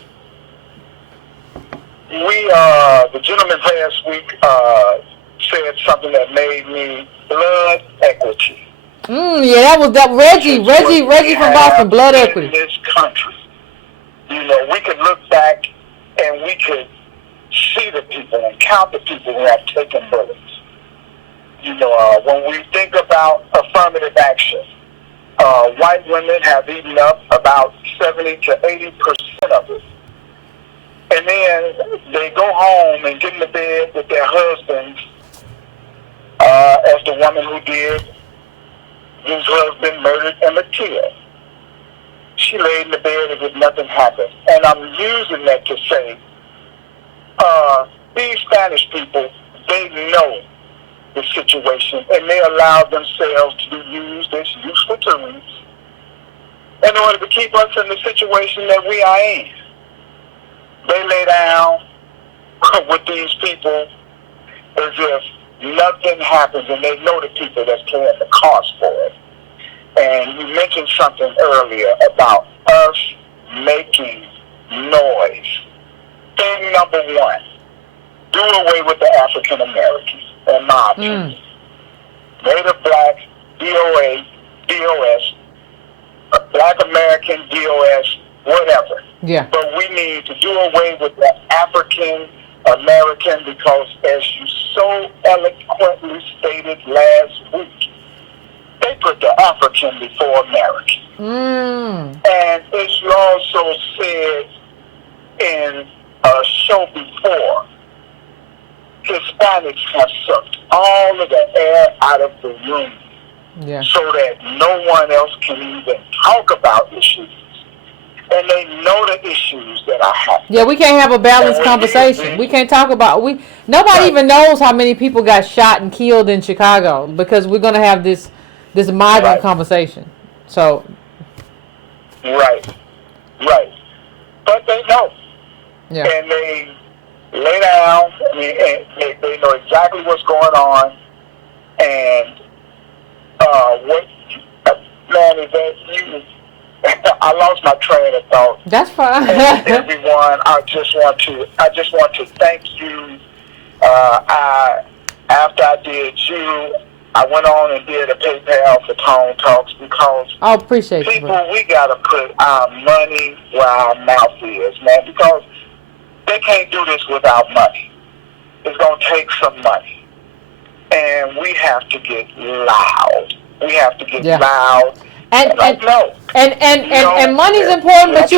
The gentleman last week said something that made me blood equity. Yeah, that Reggie from Boston, blood equity. In this country, we could look back and we could see the people and count the people who have taken bullets. When we think about affirmative action, white women have eaten up about 70 to 80% of it. And then they go home and get in the bed with their husbands, as the woman who did, whose husband murdered Emmett Till. She laid in the bed as if nothing happened. And I'm using that to say, these Spanish people, they know the situation, and they allow themselves to be used as useful tools in order to keep us in the situation that we are in. They lay down with these people as if nothing happens, and they know the people that's paying the cost for it. And you mentioned something earlier about us making noise. Thing number one, do away with the African Americans, in my opinion. Native Black, DOA, DOS, Black American, DOS, whatever. Yeah. But we need to do away with the African American because, as you so eloquently stated last week, they put the African before American. And as you also said in a show before, Hispanics have sucked all of the air out of the room so that no one else can even talk about issues. And they know the issues that are happening. Yeah, we can't have a balanced conversation. We can't talk about nobody even knows how many people got shot and killed in Chicago because we're gonna have this migrant conversation. So Right. But they know. Yeah. And they lay down, and they know exactly what's going on. And man, is that you? I lost my train of thought. That's fine. Everyone, I just want to thank you. After I did you, I went on and did a PayPal for Tone Talks because I appreciate people, we gotta put our money where our mouth is, man, because they can't do this without money. It's gonna take some money, and we have to get loud. We have to get loud. And money's important, but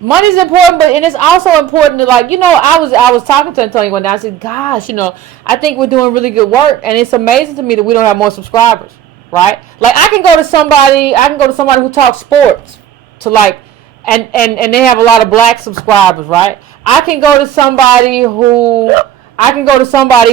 money's important, but it's also important to I was talking to Antonio one day. I said, gosh, I think we're doing really good work, and it's amazing to me that we don't have more subscribers, right? Like I can go to somebody who talks sports and they have a lot of black subscribers, right? I can go to somebody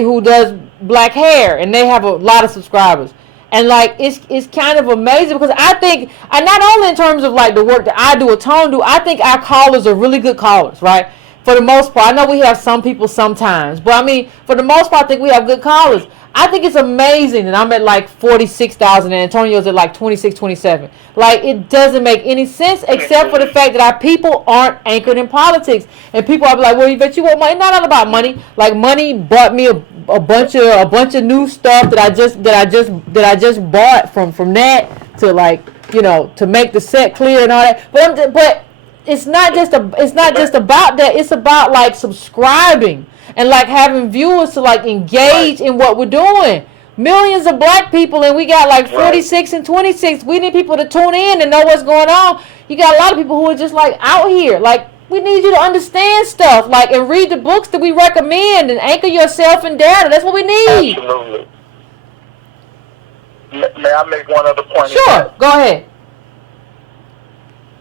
who does black hair and they have a lot of subscribers. And it's kind of amazing because I think, and not only in terms of the work that I do or Tone do, I think our callers are really good callers, right? For the most part, I know we have some people sometimes, but I mean, for the most part, I think we have good callers. I think it's amazing that I'm at like 46,000 and Antonio's at like 26, 27. Like, it doesn't make any sense except for the fact that our people aren't anchored in politics. And people are like, well, Yvette, you want money? Not all about money. Like, money bought me a bunch of new stuff that I just bought from that to, like, you know, to make the set clear and all that. But it's not just about that. It's about like subscribing and like having viewers to like engage in what we're doing. Millions of black people, and we got like 46 and 26. We need people to tune in and know what's going on. You got a lot of people who are just like out here. Like, we need you to understand stuff, like, and read the books that we recommend and anchor yourself in data. That's what we need. Absolutely. May I make one other point? Sure, go ahead.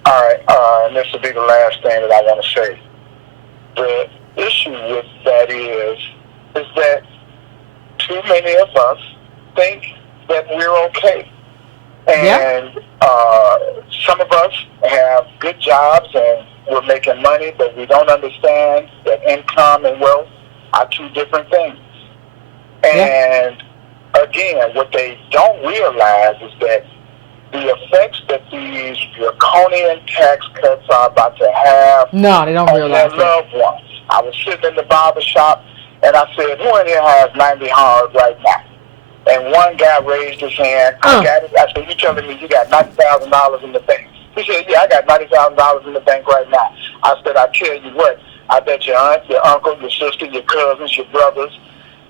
All right, and this will be the last thing that I want to say. The issue with that is that too many of us think that we're okay. And some of us have good jobs and we're making money, but we don't understand that income and wealth are two different things. And again, what they don't realize is that the effects that these draconian tax cuts are about to have no, they don't on realize their loved ones. I was sitting in the barber shop and I said, who in here has 90 hard right now? And one guy raised his hand. I got it. I said, you telling me you got $90,000 in the bank? He said, yeah, I got $90,000 in the bank right now. I said, I tell you what, I bet your aunt, your uncle, your sister, your cousins, your brothers,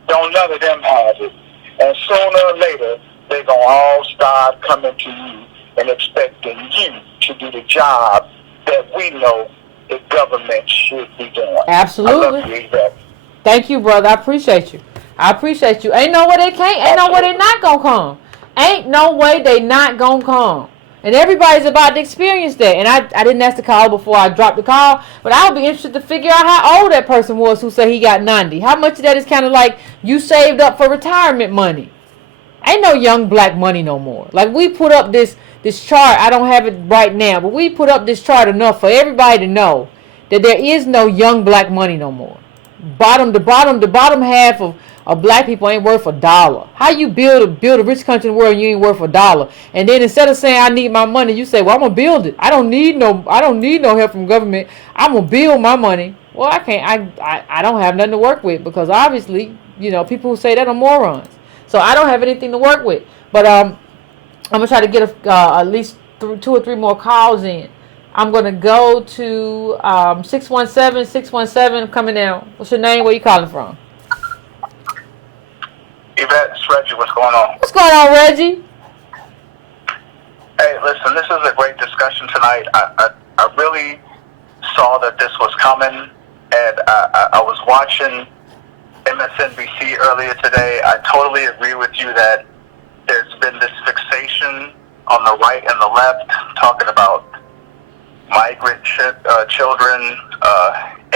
don't none of them have it. And sooner or later, they're going to all start coming to you and expecting you to do the job that we know the government should be doing. Absolutely. I love you, Yvette. Thank you, brother. I appreciate you. Ain't no way they can't. Ain't no way they not going to come. Ain't no way they not going to come. And everybody's about to experience that. And I didn't ask the call before I dropped the call, but I would be interested to figure out how old that person was who said he got 90. How much of that is kind of like you saved up for retirement money? Ain't no young black money no more. Like, we put up this chart. I don't have it right now, but we put up this chart enough for everybody to know that there is no young black money no more. The bottom half of black people ain't worth $1. How you build a rich country in the world and you ain't worth $1? And then instead of saying I need my money, you say, well, I'm gonna build it. I don't need no help from government. I'm gonna build my money. Well, I can't. I don't have nothing to work with because obviously, you know, people who say that are morons. So I don't have anything to work with. But I'm gonna try to get at least 2 or 3 more calls in. I'm gonna go to 617 coming down. What's your name? Where you calling from? Yvette, it's Reggie. What's going on? What's going on, Reggie? Hey, listen, this is a great discussion tonight. I really saw that this was coming, and I was watching MSNBC earlier today. I totally agree with you that there's been this fixation on the right and the left talking about migrant children,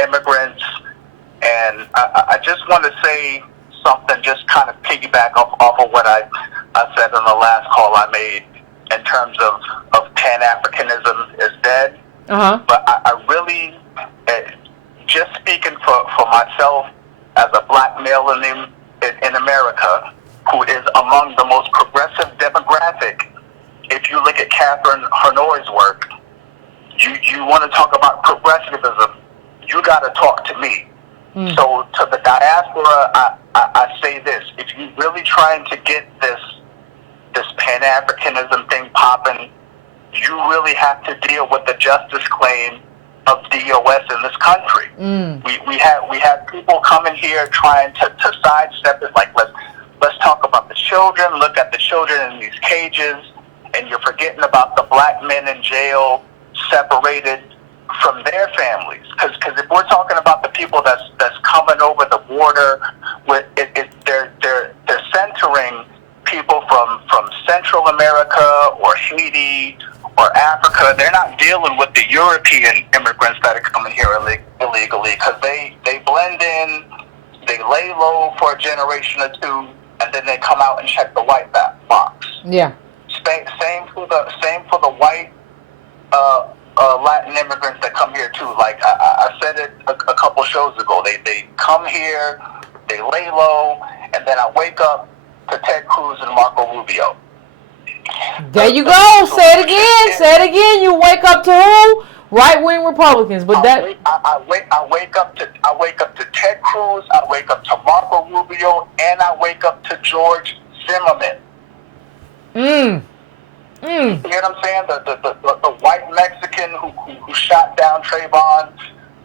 immigrants, and I just want to say something, just kind of piggyback off of what I said on the last call I made in terms of Pan-Africanism is dead. But I really, just speaking for myself as a black male in America, who is among the most progressive demographic, if you look at Catherine Hanou's work, you want to talk about progressivism, you got to talk to me. So to the diaspora, I say this: if you're really trying to get this Pan-Africanism thing popping, you really have to deal with the justice claim of DOS in this country. We have people coming here trying to sidestep it, like let's talk about the children, look at the children in these cages, and you're forgetting about the black men in jail separated from their families. Because if we're talking about the people that's coming over the border, they're centering people from Central America or Haiti or Africa. They're not dealing with the European immigrants that are coming here illegally, because they blend in, they lay low for a generation or two, and then they come out and check the white box. Yeah. Same for the white Latin immigrants that come here too. Like I said it a couple shows ago. They come here, they lay low, and then I wake up to Ted Cruz and Marco Rubio. There you go. Say it again. Say it again. You wake up to who? Right-wing Republicans. But I wake up to Ted Cruz. I wake up to Marco Rubio, and I wake up to George Zimmerman. You know what I'm saying? The white Mexican who shot down Trayvon.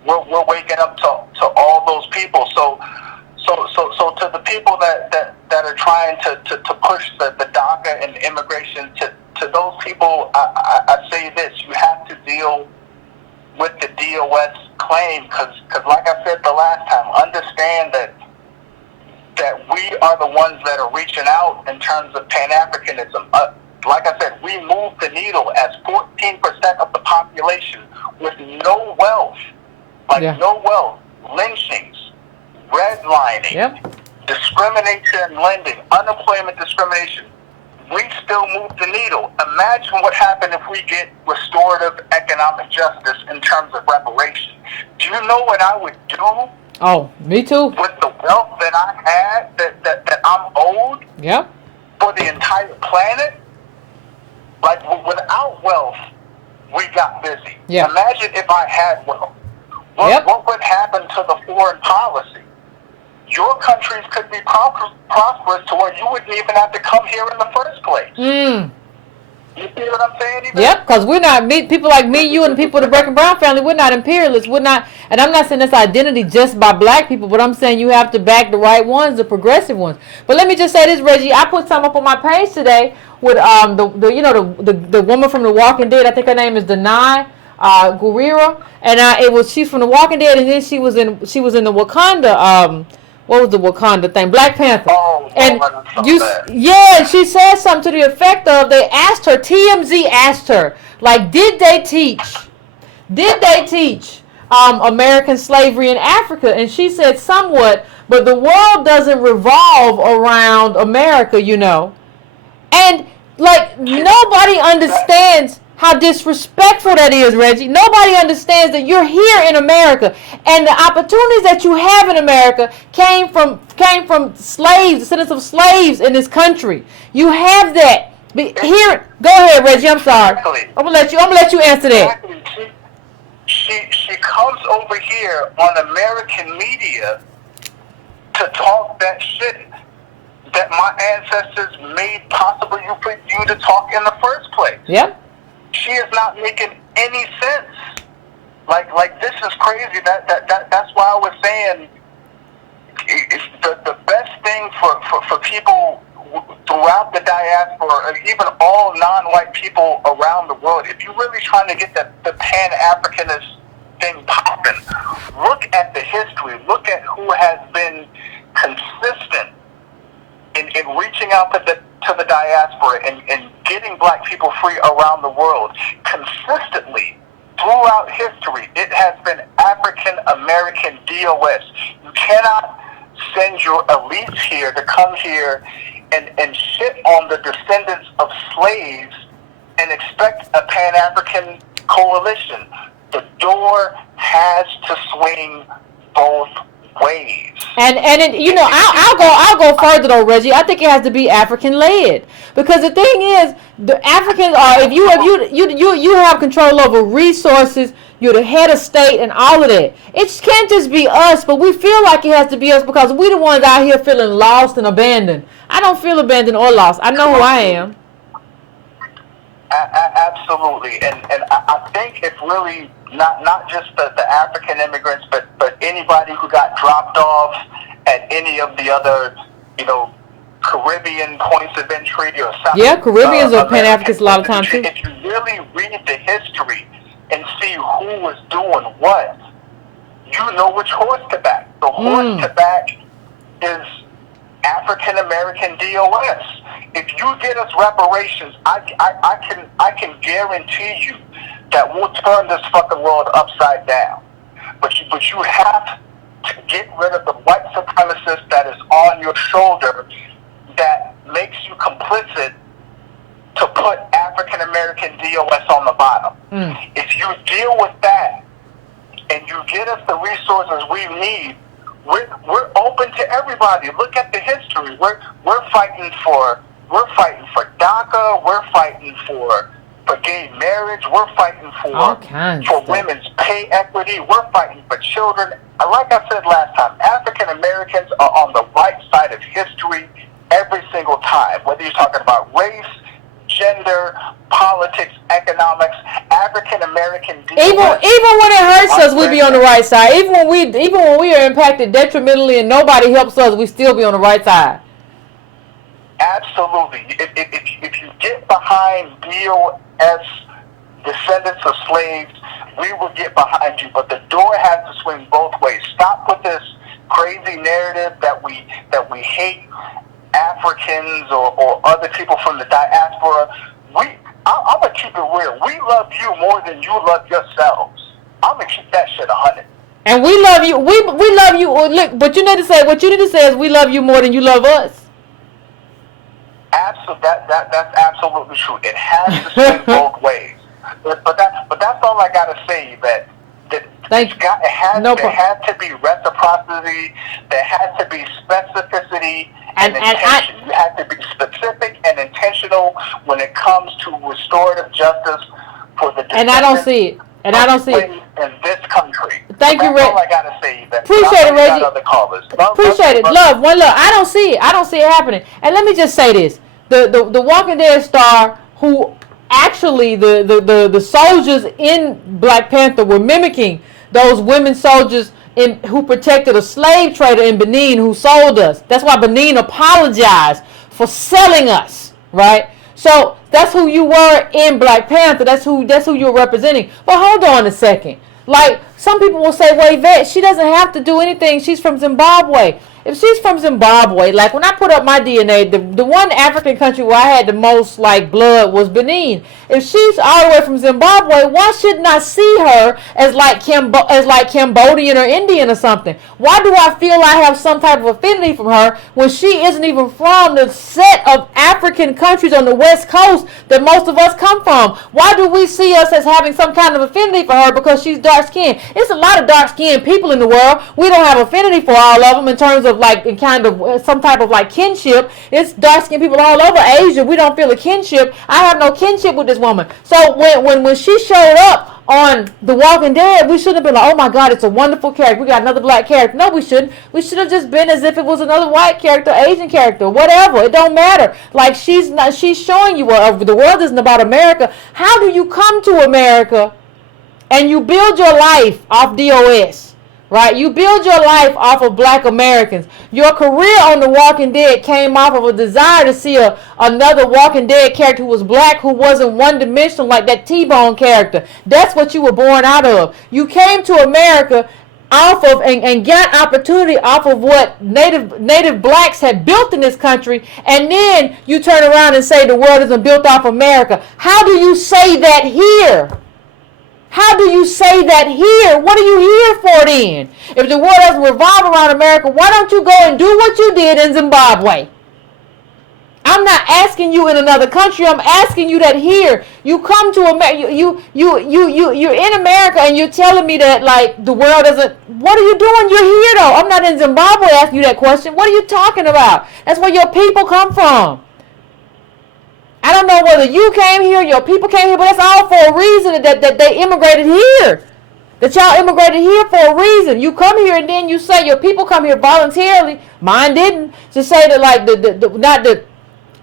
We're waking up to all those people. So to the people that are trying to push the DACA and immigration, to those people, I say this: you have to deal with the DOS claim, because like I said the last time, understand that we are the ones that are reaching out in terms of Pan-Africanism. Like I said, we move the needle as 14% of the population with no wealth, no wealth, lynchings, redlining, discrimination, lending, unemployment discrimination. We still move the needle. Imagine what happened if we get restorative economic justice in terms of reparations. Do you know what I would do? Oh, me too. With the wealth that I had, that I'm owed for the entire planet? Like, without wealth, we got busy. Imagine if I had wealth. What would happen to the foreign policy? Your countries could be prosperous to where you wouldn't even have to come here in the first place. You see what I'm saying? Yep, because we're not, people like me, you, and people of the Brecken Brown family, we're not imperialists. We're not, and I'm not saying this identity just by black people, but I'm saying you have to back the right ones, the progressive ones. But let me just say this, Reggie, I put something up on my page today with the woman from The Walking Dead. I think her name is Denai Guerrero, and she's from The Walking Dead, and then she was in the Wakanda. What was the Wakanda thing? Black Panther. She said something to the effect of, they asked her, TMZ asked her, like, did they teach American slavery in Africa? And she said somewhat, but the world doesn't revolve around America, you know. And, like, nobody understands how disrespectful that is, Reggie. Nobody understands that you're here in America, and the opportunities that you have in America came from slaves, descendants of slaves in this country. You have that. Here, go ahead, Reggie. I'm sorry. I'm gonna let you answer that. She comes over here on American media to talk that shit that my ancestors made possible for you to talk in the first place. Yep. She is not making any sense. Like this is crazy. That's why I was saying it's the best thing for people throughout the diaspora, or even all non-white people around the world. If you're really trying to get the Pan-Africanist thing popping, look at the history. Look at who has been consistent in reaching out to the diaspora and getting black people free around the world. Consistently, throughout history, it has been African American DOS. You cannot send your elites here to come here and shit on the descendants of slaves and expect a Pan-African coalition. The door has to swing both ways. And I'll go further though, Reggie. I think it has to be African led, because the thing is, the Africans are, if you have control over resources, you're the head of state and all of that. It can't just be us, but we feel like it has to be us because we the ones out here feeling lost and abandoned. I don't feel abandoned or lost. I know who I am. Absolutely, and I think it's really not just the African immigrants, but anybody who got dropped off at any of the other, Caribbean points of entry or South. Yeah, Caribbeans are Pan-Africans a lot of times too. If you really read the history and see who was doing what, you know which horse to back. The horse to back is African American DOS. If you get us reparations, I can guarantee you that we'll turn this fucking world upside down. But you have to get rid of the white supremacist that is on your shoulder that makes you complicit to put African American DOS on the bottom. If you deal with that and you get us the resources we need, we're open to everybody. Look at the history. We're fighting for DACA. We're fighting for gay marriage. We're fighting for women's pay equity. We're fighting for children. Like I said last time, African Americans are on the right side of history every single time. Whether you're talking about race, gender, politics, economics, African American. Even when it hurts us, we be on the right side. Even when we are impacted detrimentally and nobody helps us, we still be on the right side. Absolutely. If you get behind DOS, descendants of slaves, we will get behind you. But the door has to swing both ways. Stop with this crazy narrative that we hate Africans or other people from the diaspora. I'm gonna keep it real. We love you more than you love yourselves. I'm gonna keep that shit 100. And we love you. We love you. Look, but you need to say what you need to say is we love you more than you love us. Absolutely, that's absolutely true. It has to swing both ways. But that's all I gotta say. That there has to be reciprocity. There has to be specificity and intention. You have to be specific and intentional when it comes to restorative justice for the. And I don't see it. And I don't see it in this country. Thank you, Reggie. That's all I gotta say. Appreciate it, Reggie. Appreciate it. Love. One love. I don't see it. I don't see it happening. And let me just say this: the Walking Dead star who actually the soldiers in Black Panther were mimicking those women soldiers who protected a slave trader in Benin who sold us. That's why Benin apologized for selling us, right? So that's who you were in Black Panther. That's who you're representing. But hold on a second. Like, some people will say, well, Yvette, she doesn't have to do anything. She's from Zimbabwe. If she's from Zimbabwe, like when I put up my DNA, the one African country where I had the most like blood was Benin. If she's all the way from Zimbabwe, why shouldn't I see her as like Cambodian or Indian or something? Why do I feel I have some type of affinity from her when she isn't even from the set of African countries on the West Coast that most of us come from? Why do we see us as having some kind of affinity for her because she's dark skinned? It's a lot of dark skinned people in the world. We don't have affinity for all of them in terms of like in kind of some type of like kinship. It's dark skinned people all over Asia. We don't feel a kinship. I have no kinship with this woman. So when she showed up on The Walking Dead, we should have been like, oh my God, it's a wonderful character. We got another black character. No, we shouldn't. We should have just been as if it was another white character, Asian character, whatever. It don't matter. Like she's showing you the world isn't about America. How do you come to America and you build your life off DOS? Right? You build your life off of Black Americans. Your career on The Walking Dead came off of a desire to see another Walking Dead character who was black, who wasn't one-dimensional like that T-Bone character. That's what you were born out of. You came to America off of and got opportunity off of what native blacks had built in this country, and then you turn around and say the world isn't built off America. How do you say that here? How do you say that here? What are you here for then? If the world doesn't revolve around America, why don't you go and do what you did in Zimbabwe? I'm not asking you in another country. I'm asking you that here. You come to America. You're in America and you're telling me that like the world doesn't. What are you doing? You're here though. I'm not in Zimbabwe asking you that question. What are you talking about? That's where your people come from. I don't know whether you came here, your people came here, but that's all for a reason that they immigrated here. That y'all immigrated here for a reason. You come here and then you say your people come here voluntarily. Mine didn't. To say that like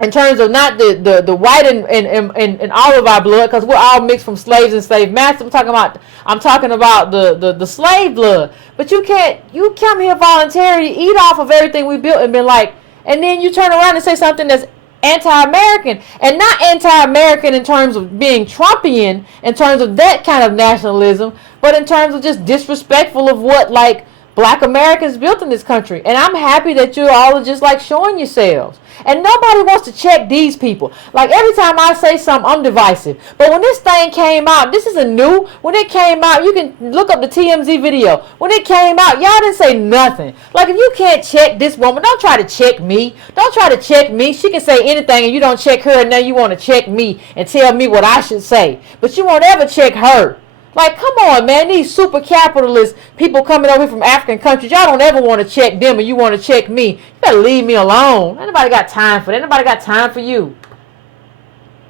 in terms of not the white and all of our blood, because we're all mixed from slaves and slave masters. I'm talking about the slave blood. But you come here voluntarily, eat off of everything we built and been like, and then you turn around and say something that's anti-American, and not anti-American in terms of being Trumpian, in terms of that kind of nationalism, but in terms of just disrespectful of what like Black Americans built in this country. And I'm happy that you all are just like showing yourselves. And nobody wants to check these people. Like every time I say something, I'm divisive. But when this thing came out, this isn't new. When it came out, you can look up the TMZ video. When it came out, y'all didn't say nothing. Like if you can't check this woman, don't try to check me. Don't try to check me. She can say anything and you don't check her, and now you want to check me and tell me what I should say. But you won't ever check her. Like, come on, man. These super capitalist people coming over here from African countries, y'all don't ever want to check them, and you want to check me. You better leave me alone. Ain't nobody got time for that. Nobody got time for you.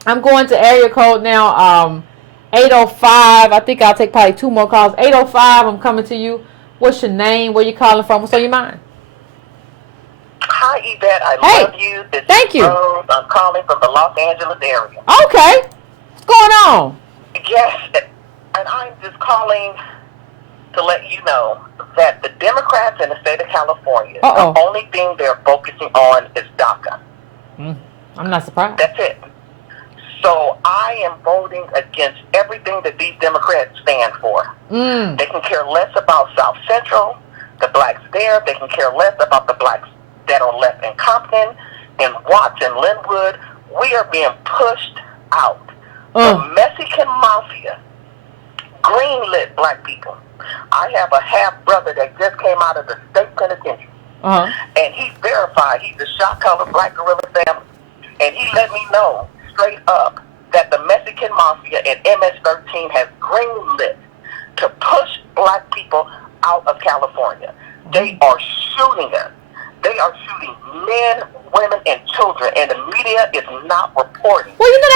I'm going to area code now. 805. I think I'll take probably 2 more calls. 805. I'm coming to you. What's your name? Where you calling from? What's on your mind? Hi, Yvette. I love you. Thank you. Rose. I'm calling from the Los Angeles area. Okay. What's going on? Yes, and I'm just calling to let you know that the Democrats in the state of California, the only thing they're focusing on is DACA. I'm not surprised. That's it. So I am voting against everything that these Democrats stand for. They can care less about South Central, the blacks there. They can care less about the blacks that are left in Compton, in Watts, and Linwood. We are being pushed out. The Mexican mafia greenlit black people. I have a half-brother that just came out of the state penitentiary. And he verified he's a shot-caller black gorilla family. And he let me know straight up that the Mexican mafia and MS-13 has greenlit to push black people out of California. They are shooting us. They are shooting men, women, and children, and the media is not reporting. Well, you know,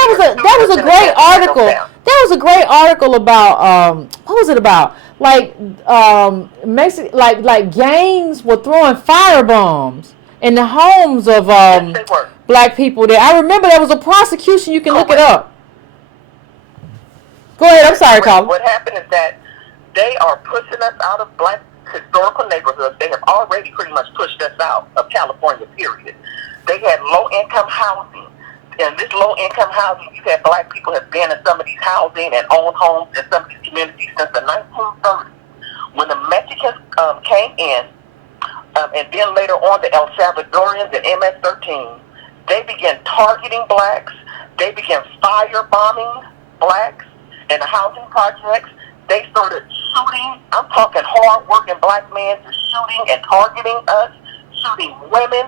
that was a great article. That was a great article about what was it about? Like like gangs were throwing firebombs in the homes of black people there. I remember there was a prosecution. You can look it up. Go ahead. I'm sorry, Colin. What happened is that they are pushing us out of black historical neighborhoods. They have already pretty much pushed us out of California, period. They had low-income housing. In this low-income housing, you had black people have been in some of these housing and owned homes in some of these communities since the 1930s. When the Mexicans came in, and then later on the El Salvadorians and MS-13, they began targeting blacks. They began firebombing blacks in the housing projects. They started shooting. I'm talking hard-working black men just shooting and targeting us, shooting women.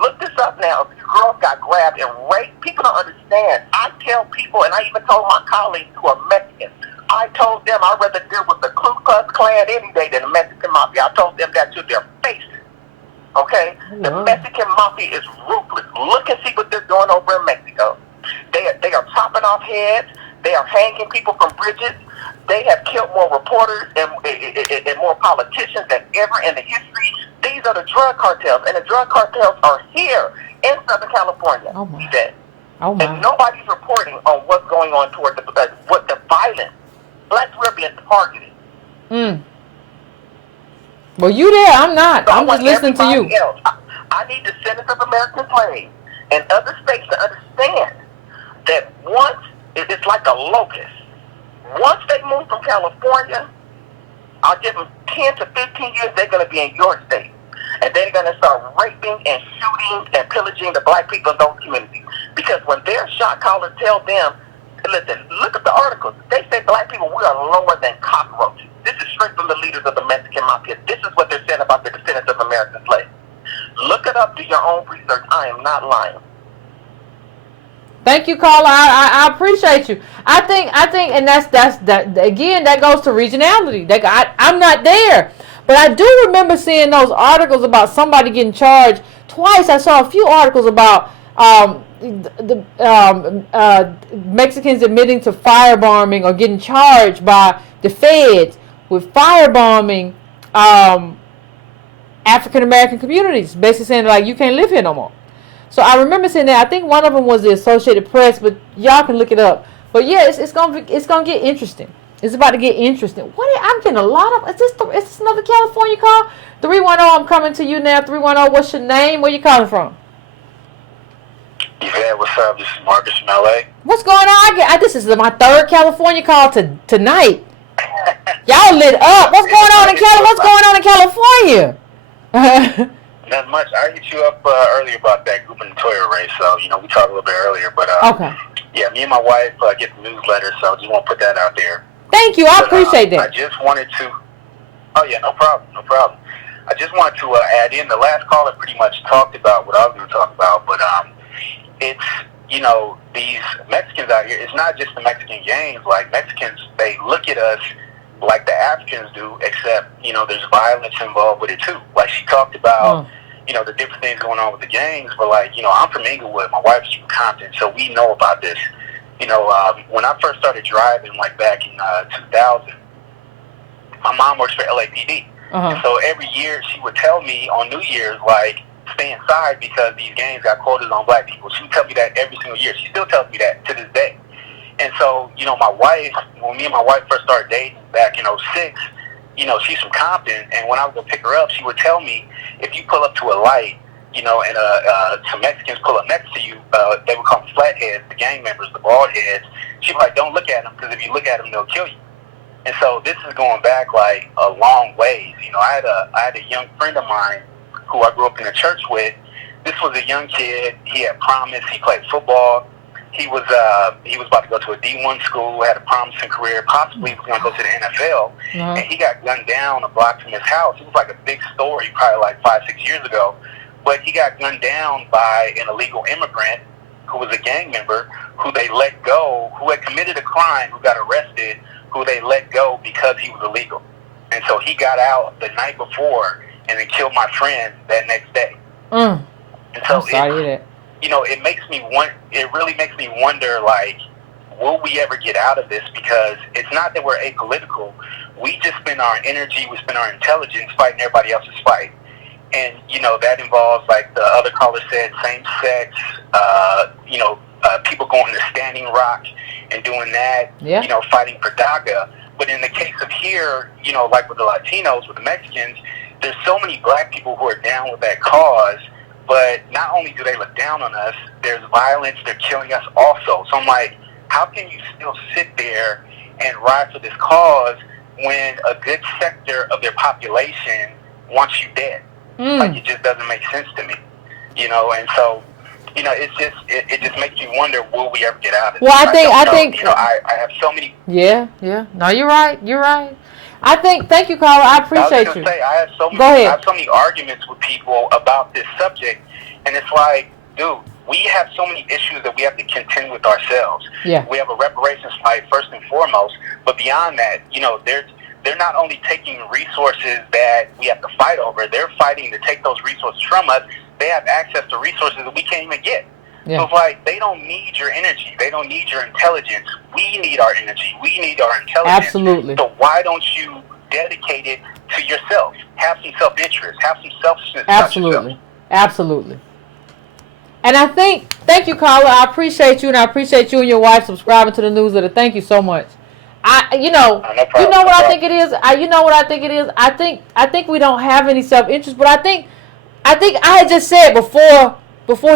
Look this up now. If girls got grabbed and raped, people don't understand. I tell people, and I even told my colleagues who are Mexicans, I told them I'd rather deal with the Ku Klux Klan any day than the Mexican Mafia. I told them that to their faces. Okay? The Mexican Mafia is ruthless. Look and see what they're doing over in Mexico. They are chopping off heads. They are hanging people from bridges. They have killed more reporters and more politicians than ever in the history. These are the drug cartels, and the drug cartels are here in Southern California. Oh my! And nobody's reporting on what's going on toward what the violence. Blacks were being targeted. Well, you there? I'm not. So I'm just listening to you. I need the Descendants of American Slaves and other states to understand that once it's like a locust. Once they move from California, I'll give them 10 to 15 years, they're going to be in your state. And they're going to start raping and shooting and pillaging the black people in those communities. Because when their shot callers tell them, listen, look at the articles. They say black people, we are lower than cockroaches. This is straight from the leaders of the Mexican Mafia. This is what they're saying about the descendants of American slaves. Look it up, do your own research. I am not lying. Thank you, Carla. I appreciate you. I think, and that again. That goes to regionality. I'm not there, but I do remember seeing those articles about somebody getting charged twice. I saw a few articles about the Mexicans admitting to firebombing or getting charged by the feds with firebombing African American communities, basically saying like you can't live here no more. So I remember seeing that. I think one of them was the Associated Press, but y'all can look it up. But yeah, it's gonna get interesting. It's about to get interesting. I'm getting a lot of. Is this another California call? 310. I'm coming to you now. 310. What's your name? Where you calling from? Yvette, what's up? This is Marcus from LA. What's going on? This is my third California call tonight. Y'all lit up. What's going on in California? Nothing much. I hit you up earlier about that group in the Toyota race, so we talked a little bit earlier. But okay. Yeah, me and my wife get the newsletter, so I just want to put that out there. Thank you. I appreciate that. I just wanted to. Oh yeah, no problem. I just wanted to add in. The last caller pretty much talked about what I was going to talk about, but it's these Mexicans out here. It's not just the Mexican gangs. Like Mexicans, they look at us like the Africans do, except, you know, there's violence involved with it too. Like she talked about, you know, the different things going on with the gangs, but like, you know, I'm from Inglewood, my wife's from Compton, so we know about this. You know, when I first started driving, like back in 2000, my mom works for LAPD. And so every year she would tell me on New Year's, like, stay inside because these gangs got quotas on black people. She would tell me that every single year. She still tells me that to this day. And so, you know, my wife, when me and my wife first started dating back in 06, you know, she's from Compton, and when I would go pick her up, she would tell me, if you pull up to a light, you know, and some Mexicans pull up next to you, they would call them flatheads, the gang members, the bald heads. She'd be like, don't look at them, because if you look at them, they'll kill you. And so this is going back, like, a long ways. You know, I had a young friend of mine who I grew up in the church with. This was a young kid. He had promise. He played football. He was about to go to a D1 school, had a promising career, possibly was going to go to the NFL, and he got gunned down a block from his house. It was like a big story, probably like 5-6 years ago, but he got gunned down by an illegal immigrant who was a gang member, who they let go, who had committed a crime, who got arrested, who they let go because he was illegal. And so he got out the night before and then killed my friend that next day. And so I'm sorry to hear that. You know, it really makes me wonder, like, will we ever get out of this? Because it's not that we're apolitical. We just spend our energy, we spend our intelligence fighting everybody else's fight. And, you know, that involves, like the other caller said, same-sex, you know, people going to Standing Rock and doing that, you know, fighting for DACA. But in the case of here, you know, like with the Latinos, with the Mexicans, there's so many black people who are down with that cause. But not only do they look down on us, there's violence, they're killing us also. So I'm like, how can you still sit there and ride for this cause when a good sector of their population wants you dead? Like, it just doesn't make sense to me, you know? And so, you know, it's just, it just makes you wonder, will we ever get out of this? Well, I think, you know, I have so many. Yeah. No, you're right. I think, thank you, Carla. I appreciate you. I have so many arguments with people about this subject, and it's like, dude, we have so many issues that we have to contend with ourselves. Yeah. We have a reparations fight first and foremost, but beyond that, you know, they're not only taking resources that we have to fight over, they're fighting to take those resources from us. They have access to resources that we can't even get. So it's like, they don't need your energy. They don't need your intelligence. We need our energy. We need our intelligence. Absolutely. So why don't you dedicate it to yourself? Have some self-interest. Have some selfishness. Absolutely. And I think, thank you, Carla. I appreciate you, and I appreciate you and your wife subscribing to the newsletter. Thank you so much. You know what I think it is? I think we don't have any self-interest, but I think I had just said before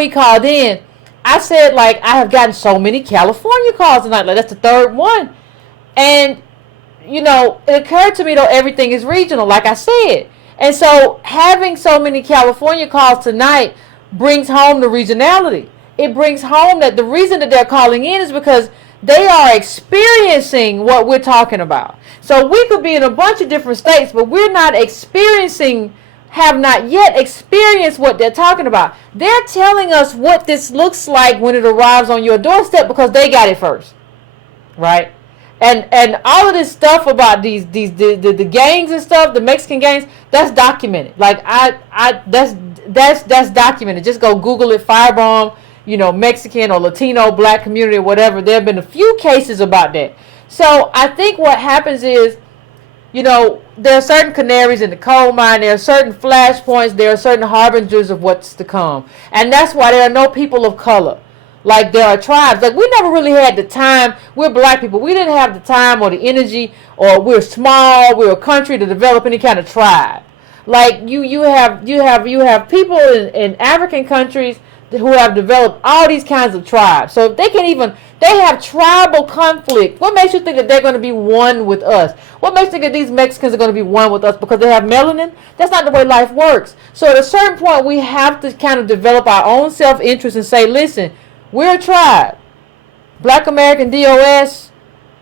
he called in, I said, like, I have gotten so many California calls tonight. Like, that's the third one. And, you know, it occurred to me, though, everything is regional, like I said. And so having so many California calls tonight brings home the regionality. It brings home that the reason that they're calling in is because they are experiencing what we're talking about. So we could be in a bunch of different states, but we're not have not yet experienced what they're talking about. They're telling us what this looks like when it arrives on your doorstep because they got it first, right? And all of this stuff about the gangs and stuff, the Mexican gangs, that's documented. Like that's documented. Just go Google it, firebomb, you know, Mexican or Latino, black community or whatever. There have been a few cases about that. So I think what happens is, you know, there are certain canaries in the coal mine. There are certain flashpoints. There are certain harbingers of what's to come. And that's why there are no people of color. Like, there are tribes. Like, we never really had the time. We're black people. We didn't have the time or the energy, or we're small. We're a country to develop any kind of tribe. Like, you have people in African countries who have developed all these kinds of tribes. So if they have tribal conflict. What makes you think that they're going to be one with us? What makes you think that these Mexicans are going to be one with us because they have melanin? That's not the way life works. So at a certain point, we have to kind of develop our own self-interest and say, listen, we're a tribe. Black American DOS,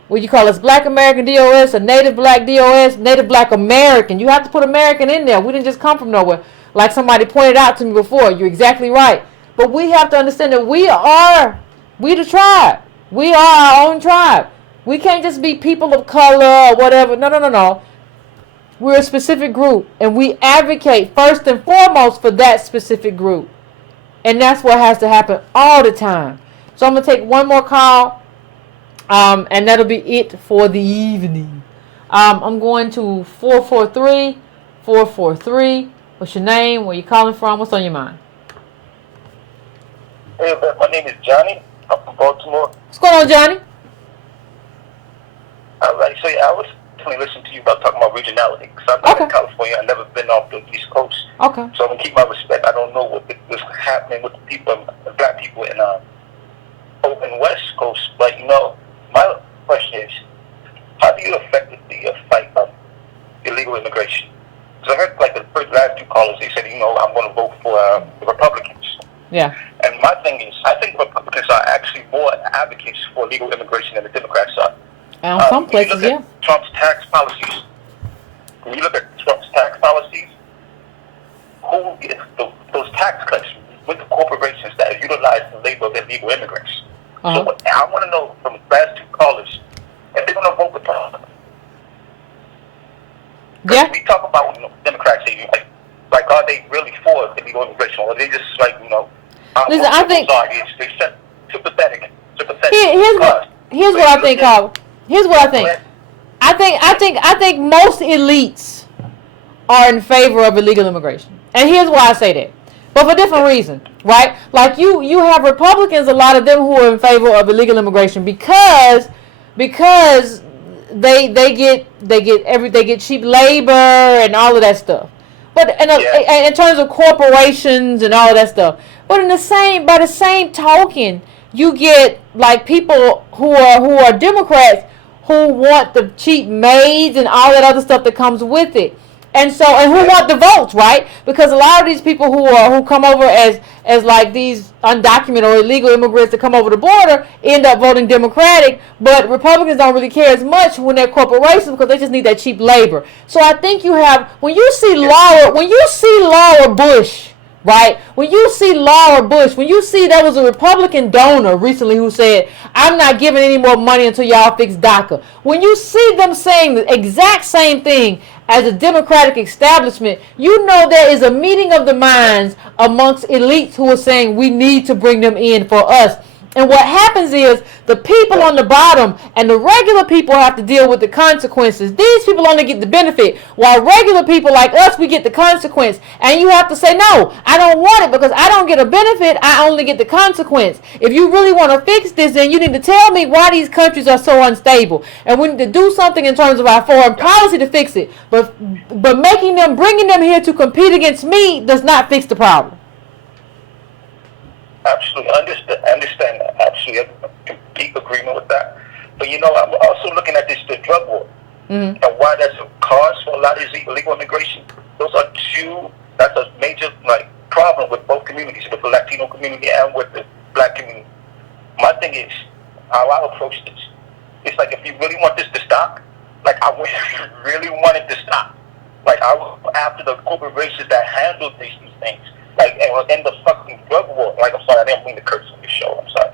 what you call us, Black American DOS, a Native Black DOS, Native Black American. You have to put American in there. We didn't just come from nowhere. Like somebody pointed out to me before. You're exactly right. But we have to understand that we the tribe. We are our own tribe. We can't just be people of color or whatever. No. We're a specific group, and we advocate first and foremost for that specific group. And that's what has to happen all the time. So I'm going to take one more call, and that'll be it for the evening. I'm going to 443. What's your name? Where you calling from? What's on your mind? Hey, my name is Johnny. I'm from Baltimore. What's going on, Johnny? All right, so I was listening to you about talking about regionality. Because I'm in California. I've never been off the East Coast. Okay. So I'm going to keep my respect. I don't know what's happening with the people, the black people in open West Coast. But, my question is, how do you effectively fight illegal immigration? Because I heard, the last two callers, they said, I'm going to vote for the Republicans. Yeah. And my thing is, I think Republicans are actually more advocates for legal immigration than the Democrats are. And some places, yeah. Trump's tax policies. When you look at Trump's tax policies, who gets those tax cuts with the corporations that utilize the labor of illegal immigrants? So I want to know from the last two callers if they're going to vote with Trump. Yeah. We talk about Democrats, like are they really for illegal immigration, or are they just listen, I think they said sympathetic. Here's what I think, Carl. Here's what I think. I think most elites are in favor of illegal immigration, and here's why I say that. But for different reasons, right? Like you have Republicans, a lot of them who are in favor of illegal immigration because they get cheap labor and all of that stuff. But in terms of corporations and all of that stuff. But by the same token, you get people who are Democrats who want the cheap maids and all that other stuff that comes with it. And who want the votes, right? Because a lot of these people who come over as these undocumented or illegal immigrants that come over the border end up voting Democratic, but Republicans don't really care as much when they're corporations because they just need that cheap labor. So I think when you see Laura Bush, right? When you see there was a Republican donor recently who said, I'm not giving any more money until y'all fix DACA. When you see them saying the exact same thing as a Democratic establishment, you know there is a meeting of the minds amongst elites who are saying we need to bring them in for us. And what happens is the people on the bottom and the regular people have to deal with the consequences. These people only get the benefit, while regular people like us, we get the consequence. And you have to say, no, I don't want it because I don't get a benefit. I only get the consequence. If you really want to fix this, then you need to tell me why these countries are so unstable. And we need to do something in terms of our foreign policy to fix it. But bringing them here to compete against me does not fix the problem. Absolutely, understand that. Absolutely, I'm in complete agreement with that. But I'm also looking at the drug war and why that's a cause for a lot of illegal immigration. That's a major problem with both communities, with the Latino community and with the black community. My thing is how I approach this. It's if you really want this to stop, I really want it to stop. I was after the corporations that handle these things. In the fucking drug war. I'm sorry, I didn't mean to curse on this show. I'm sorry.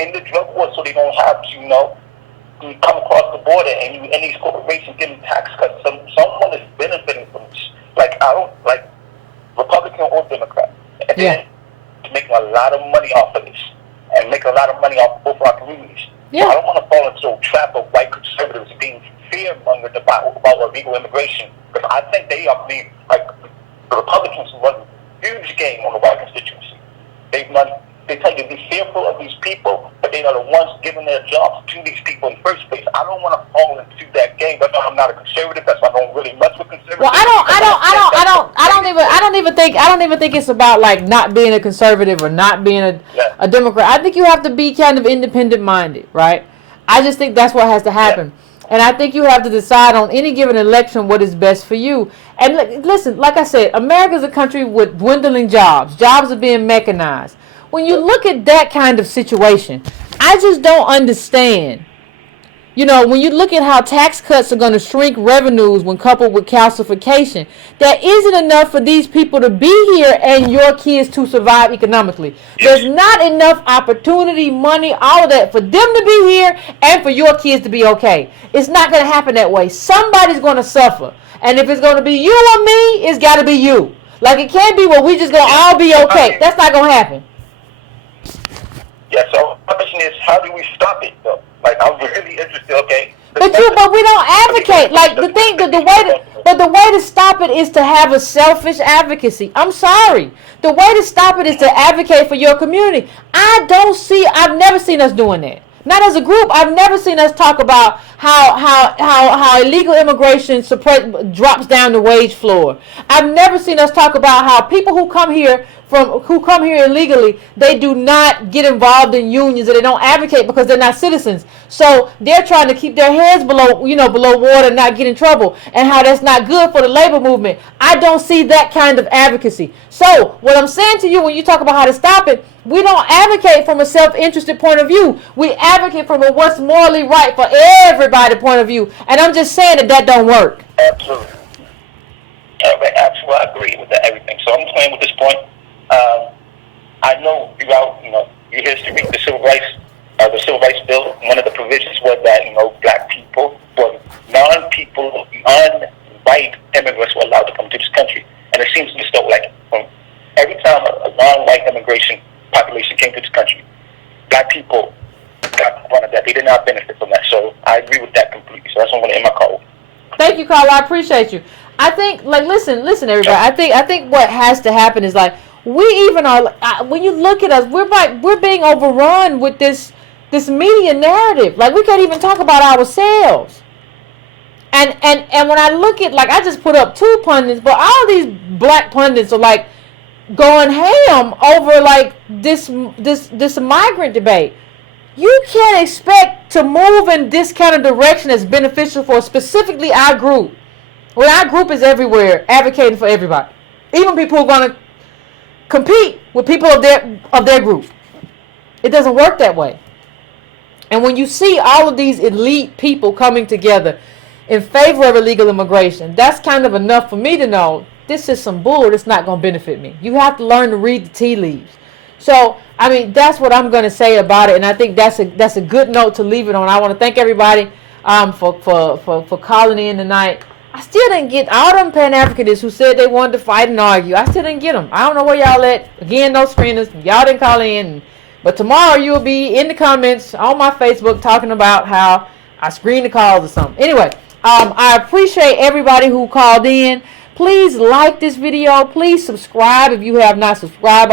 In the drug war, so they don't have to, you come across the border and these corporations getting tax cuts. Someone is benefiting from this. I don't Republican or Democrat. And then making a lot of money off of this and making a lot of money off of both our communities. Yeah. So I don't want to fall into a trap of white conservatives being fear-mongered about illegal immigration, because I think they are being the Republicans run huge game on the white constituency. They tell you to be fearful of these people, but they are the ones giving their jobs to these people in the first place. I don't want to fall into that game. That's why I'm not a conservative. That's why I don't really mess with conservatives. Well, I don't even think it's about not being a conservative or not being a Democrat. I think you have to be kind of independent minded, right? I just think that's what has to happen. Yeah. And I think you have to decide on any given election what is best for you. And listen, like I said, America's a country with dwindling jobs. Jobs are being mechanized. When you look at that kind of situation, I just don't understand You know, when you look at how tax cuts are going to shrink revenues when coupled with calcification, there isn't enough for these people to be here and your kids to survive economically. There's not enough opportunity, money, all of that for them to be here and for your kids to be okay. It's not going to happen that way. Somebody's going to suffer. And if it's going to be you or me, it's got to be you. Like, it can't be, well, we just going to all be okay. That's not going to happen. Yeah, so my question is, how do we stop it, though? Like, I'm really interested, okay? But we don't advocate. Like, the way to stop it is to have a selfish advocacy. I'm sorry. The way to stop it is to advocate for your community. I've never seen us doing that. Not as a group. I've never seen us talk about how illegal immigration drops down the wage floor. I've never seen us talk about how people who come here illegally, they do not get involved in unions and they don't advocate because they're not citizens. So they're trying to keep their heads below water and not get in trouble, and how that's not good for the labor movement. I don't see that kind of advocacy. So what I'm saying to you when you talk about how to stop it, we don't advocate from a self-interested point of view. We advocate from a what's morally right for everybody point of view. And I'm just saying that don't work. Absolutely. Absolutely, I agree with that, everything. So I'm playing with this point. I know throughout your history, the civil rights bill, one of the provisions was that black people, or non-white immigrants were allowed to come to this country, and it seems to be still like from every time a non-white immigration population came to this country, black people got one of that. They did not benefit from that. So I agree with that completely. So that's what I'm going to end my call. Thank you, Carl. I appreciate you. I think, like, listen, everybody. I think what has to happen is, like, we even are. When you look at us, we're being overrun with this media narrative. Like, we can't even talk about ourselves. And when I look at, like, I just put up 2 pundits, but all these black pundits are like going ham over like this migrant debate. You can't expect to move in this kind of direction that's beneficial for specifically our group. When our group is everywhere advocating for everybody, even people who are going to compete with people of their group. It doesn't work that way. And when you see all of these elite people coming together in favor of illegal immigration, that's kind of enough for me to know this is some bull that's not going to benefit me. You have to learn to read the tea leaves. So, I mean, that's what I'm going to say about it, and I think that's a good note to leave it on. I want to thank everybody for calling in tonight. I still didn't get all them Pan-Africanists who said they wanted to fight and argue. I still didn't get them. I don't know where y'all at. Again, no screeners. Y'all didn't call in. But tomorrow you'll be in the comments on my Facebook talking about how I screened the calls or something. Anyway, I appreciate everybody who called in. Please like this video. Please subscribe if you have not subscribed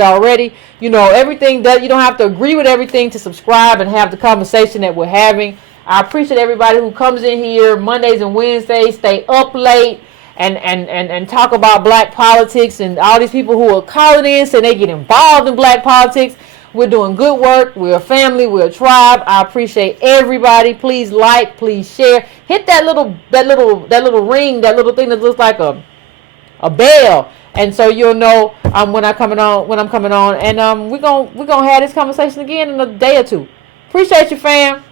already. You know, everything that you don't have to agree with everything to subscribe and have the conversation that we're having. I appreciate everybody who comes in here Mondays and Wednesdays, stay up late and talk about black politics, and all these people who are calling in saying they get involved in black politics. We're doing good work. We're a family. We're a tribe. I appreciate everybody. Please like, please share. Hit that little ring, that little thing that looks like a bell, and so you'll know when I'm coming on. And we're gonna have this conversation again in a day or two. Appreciate you, fam.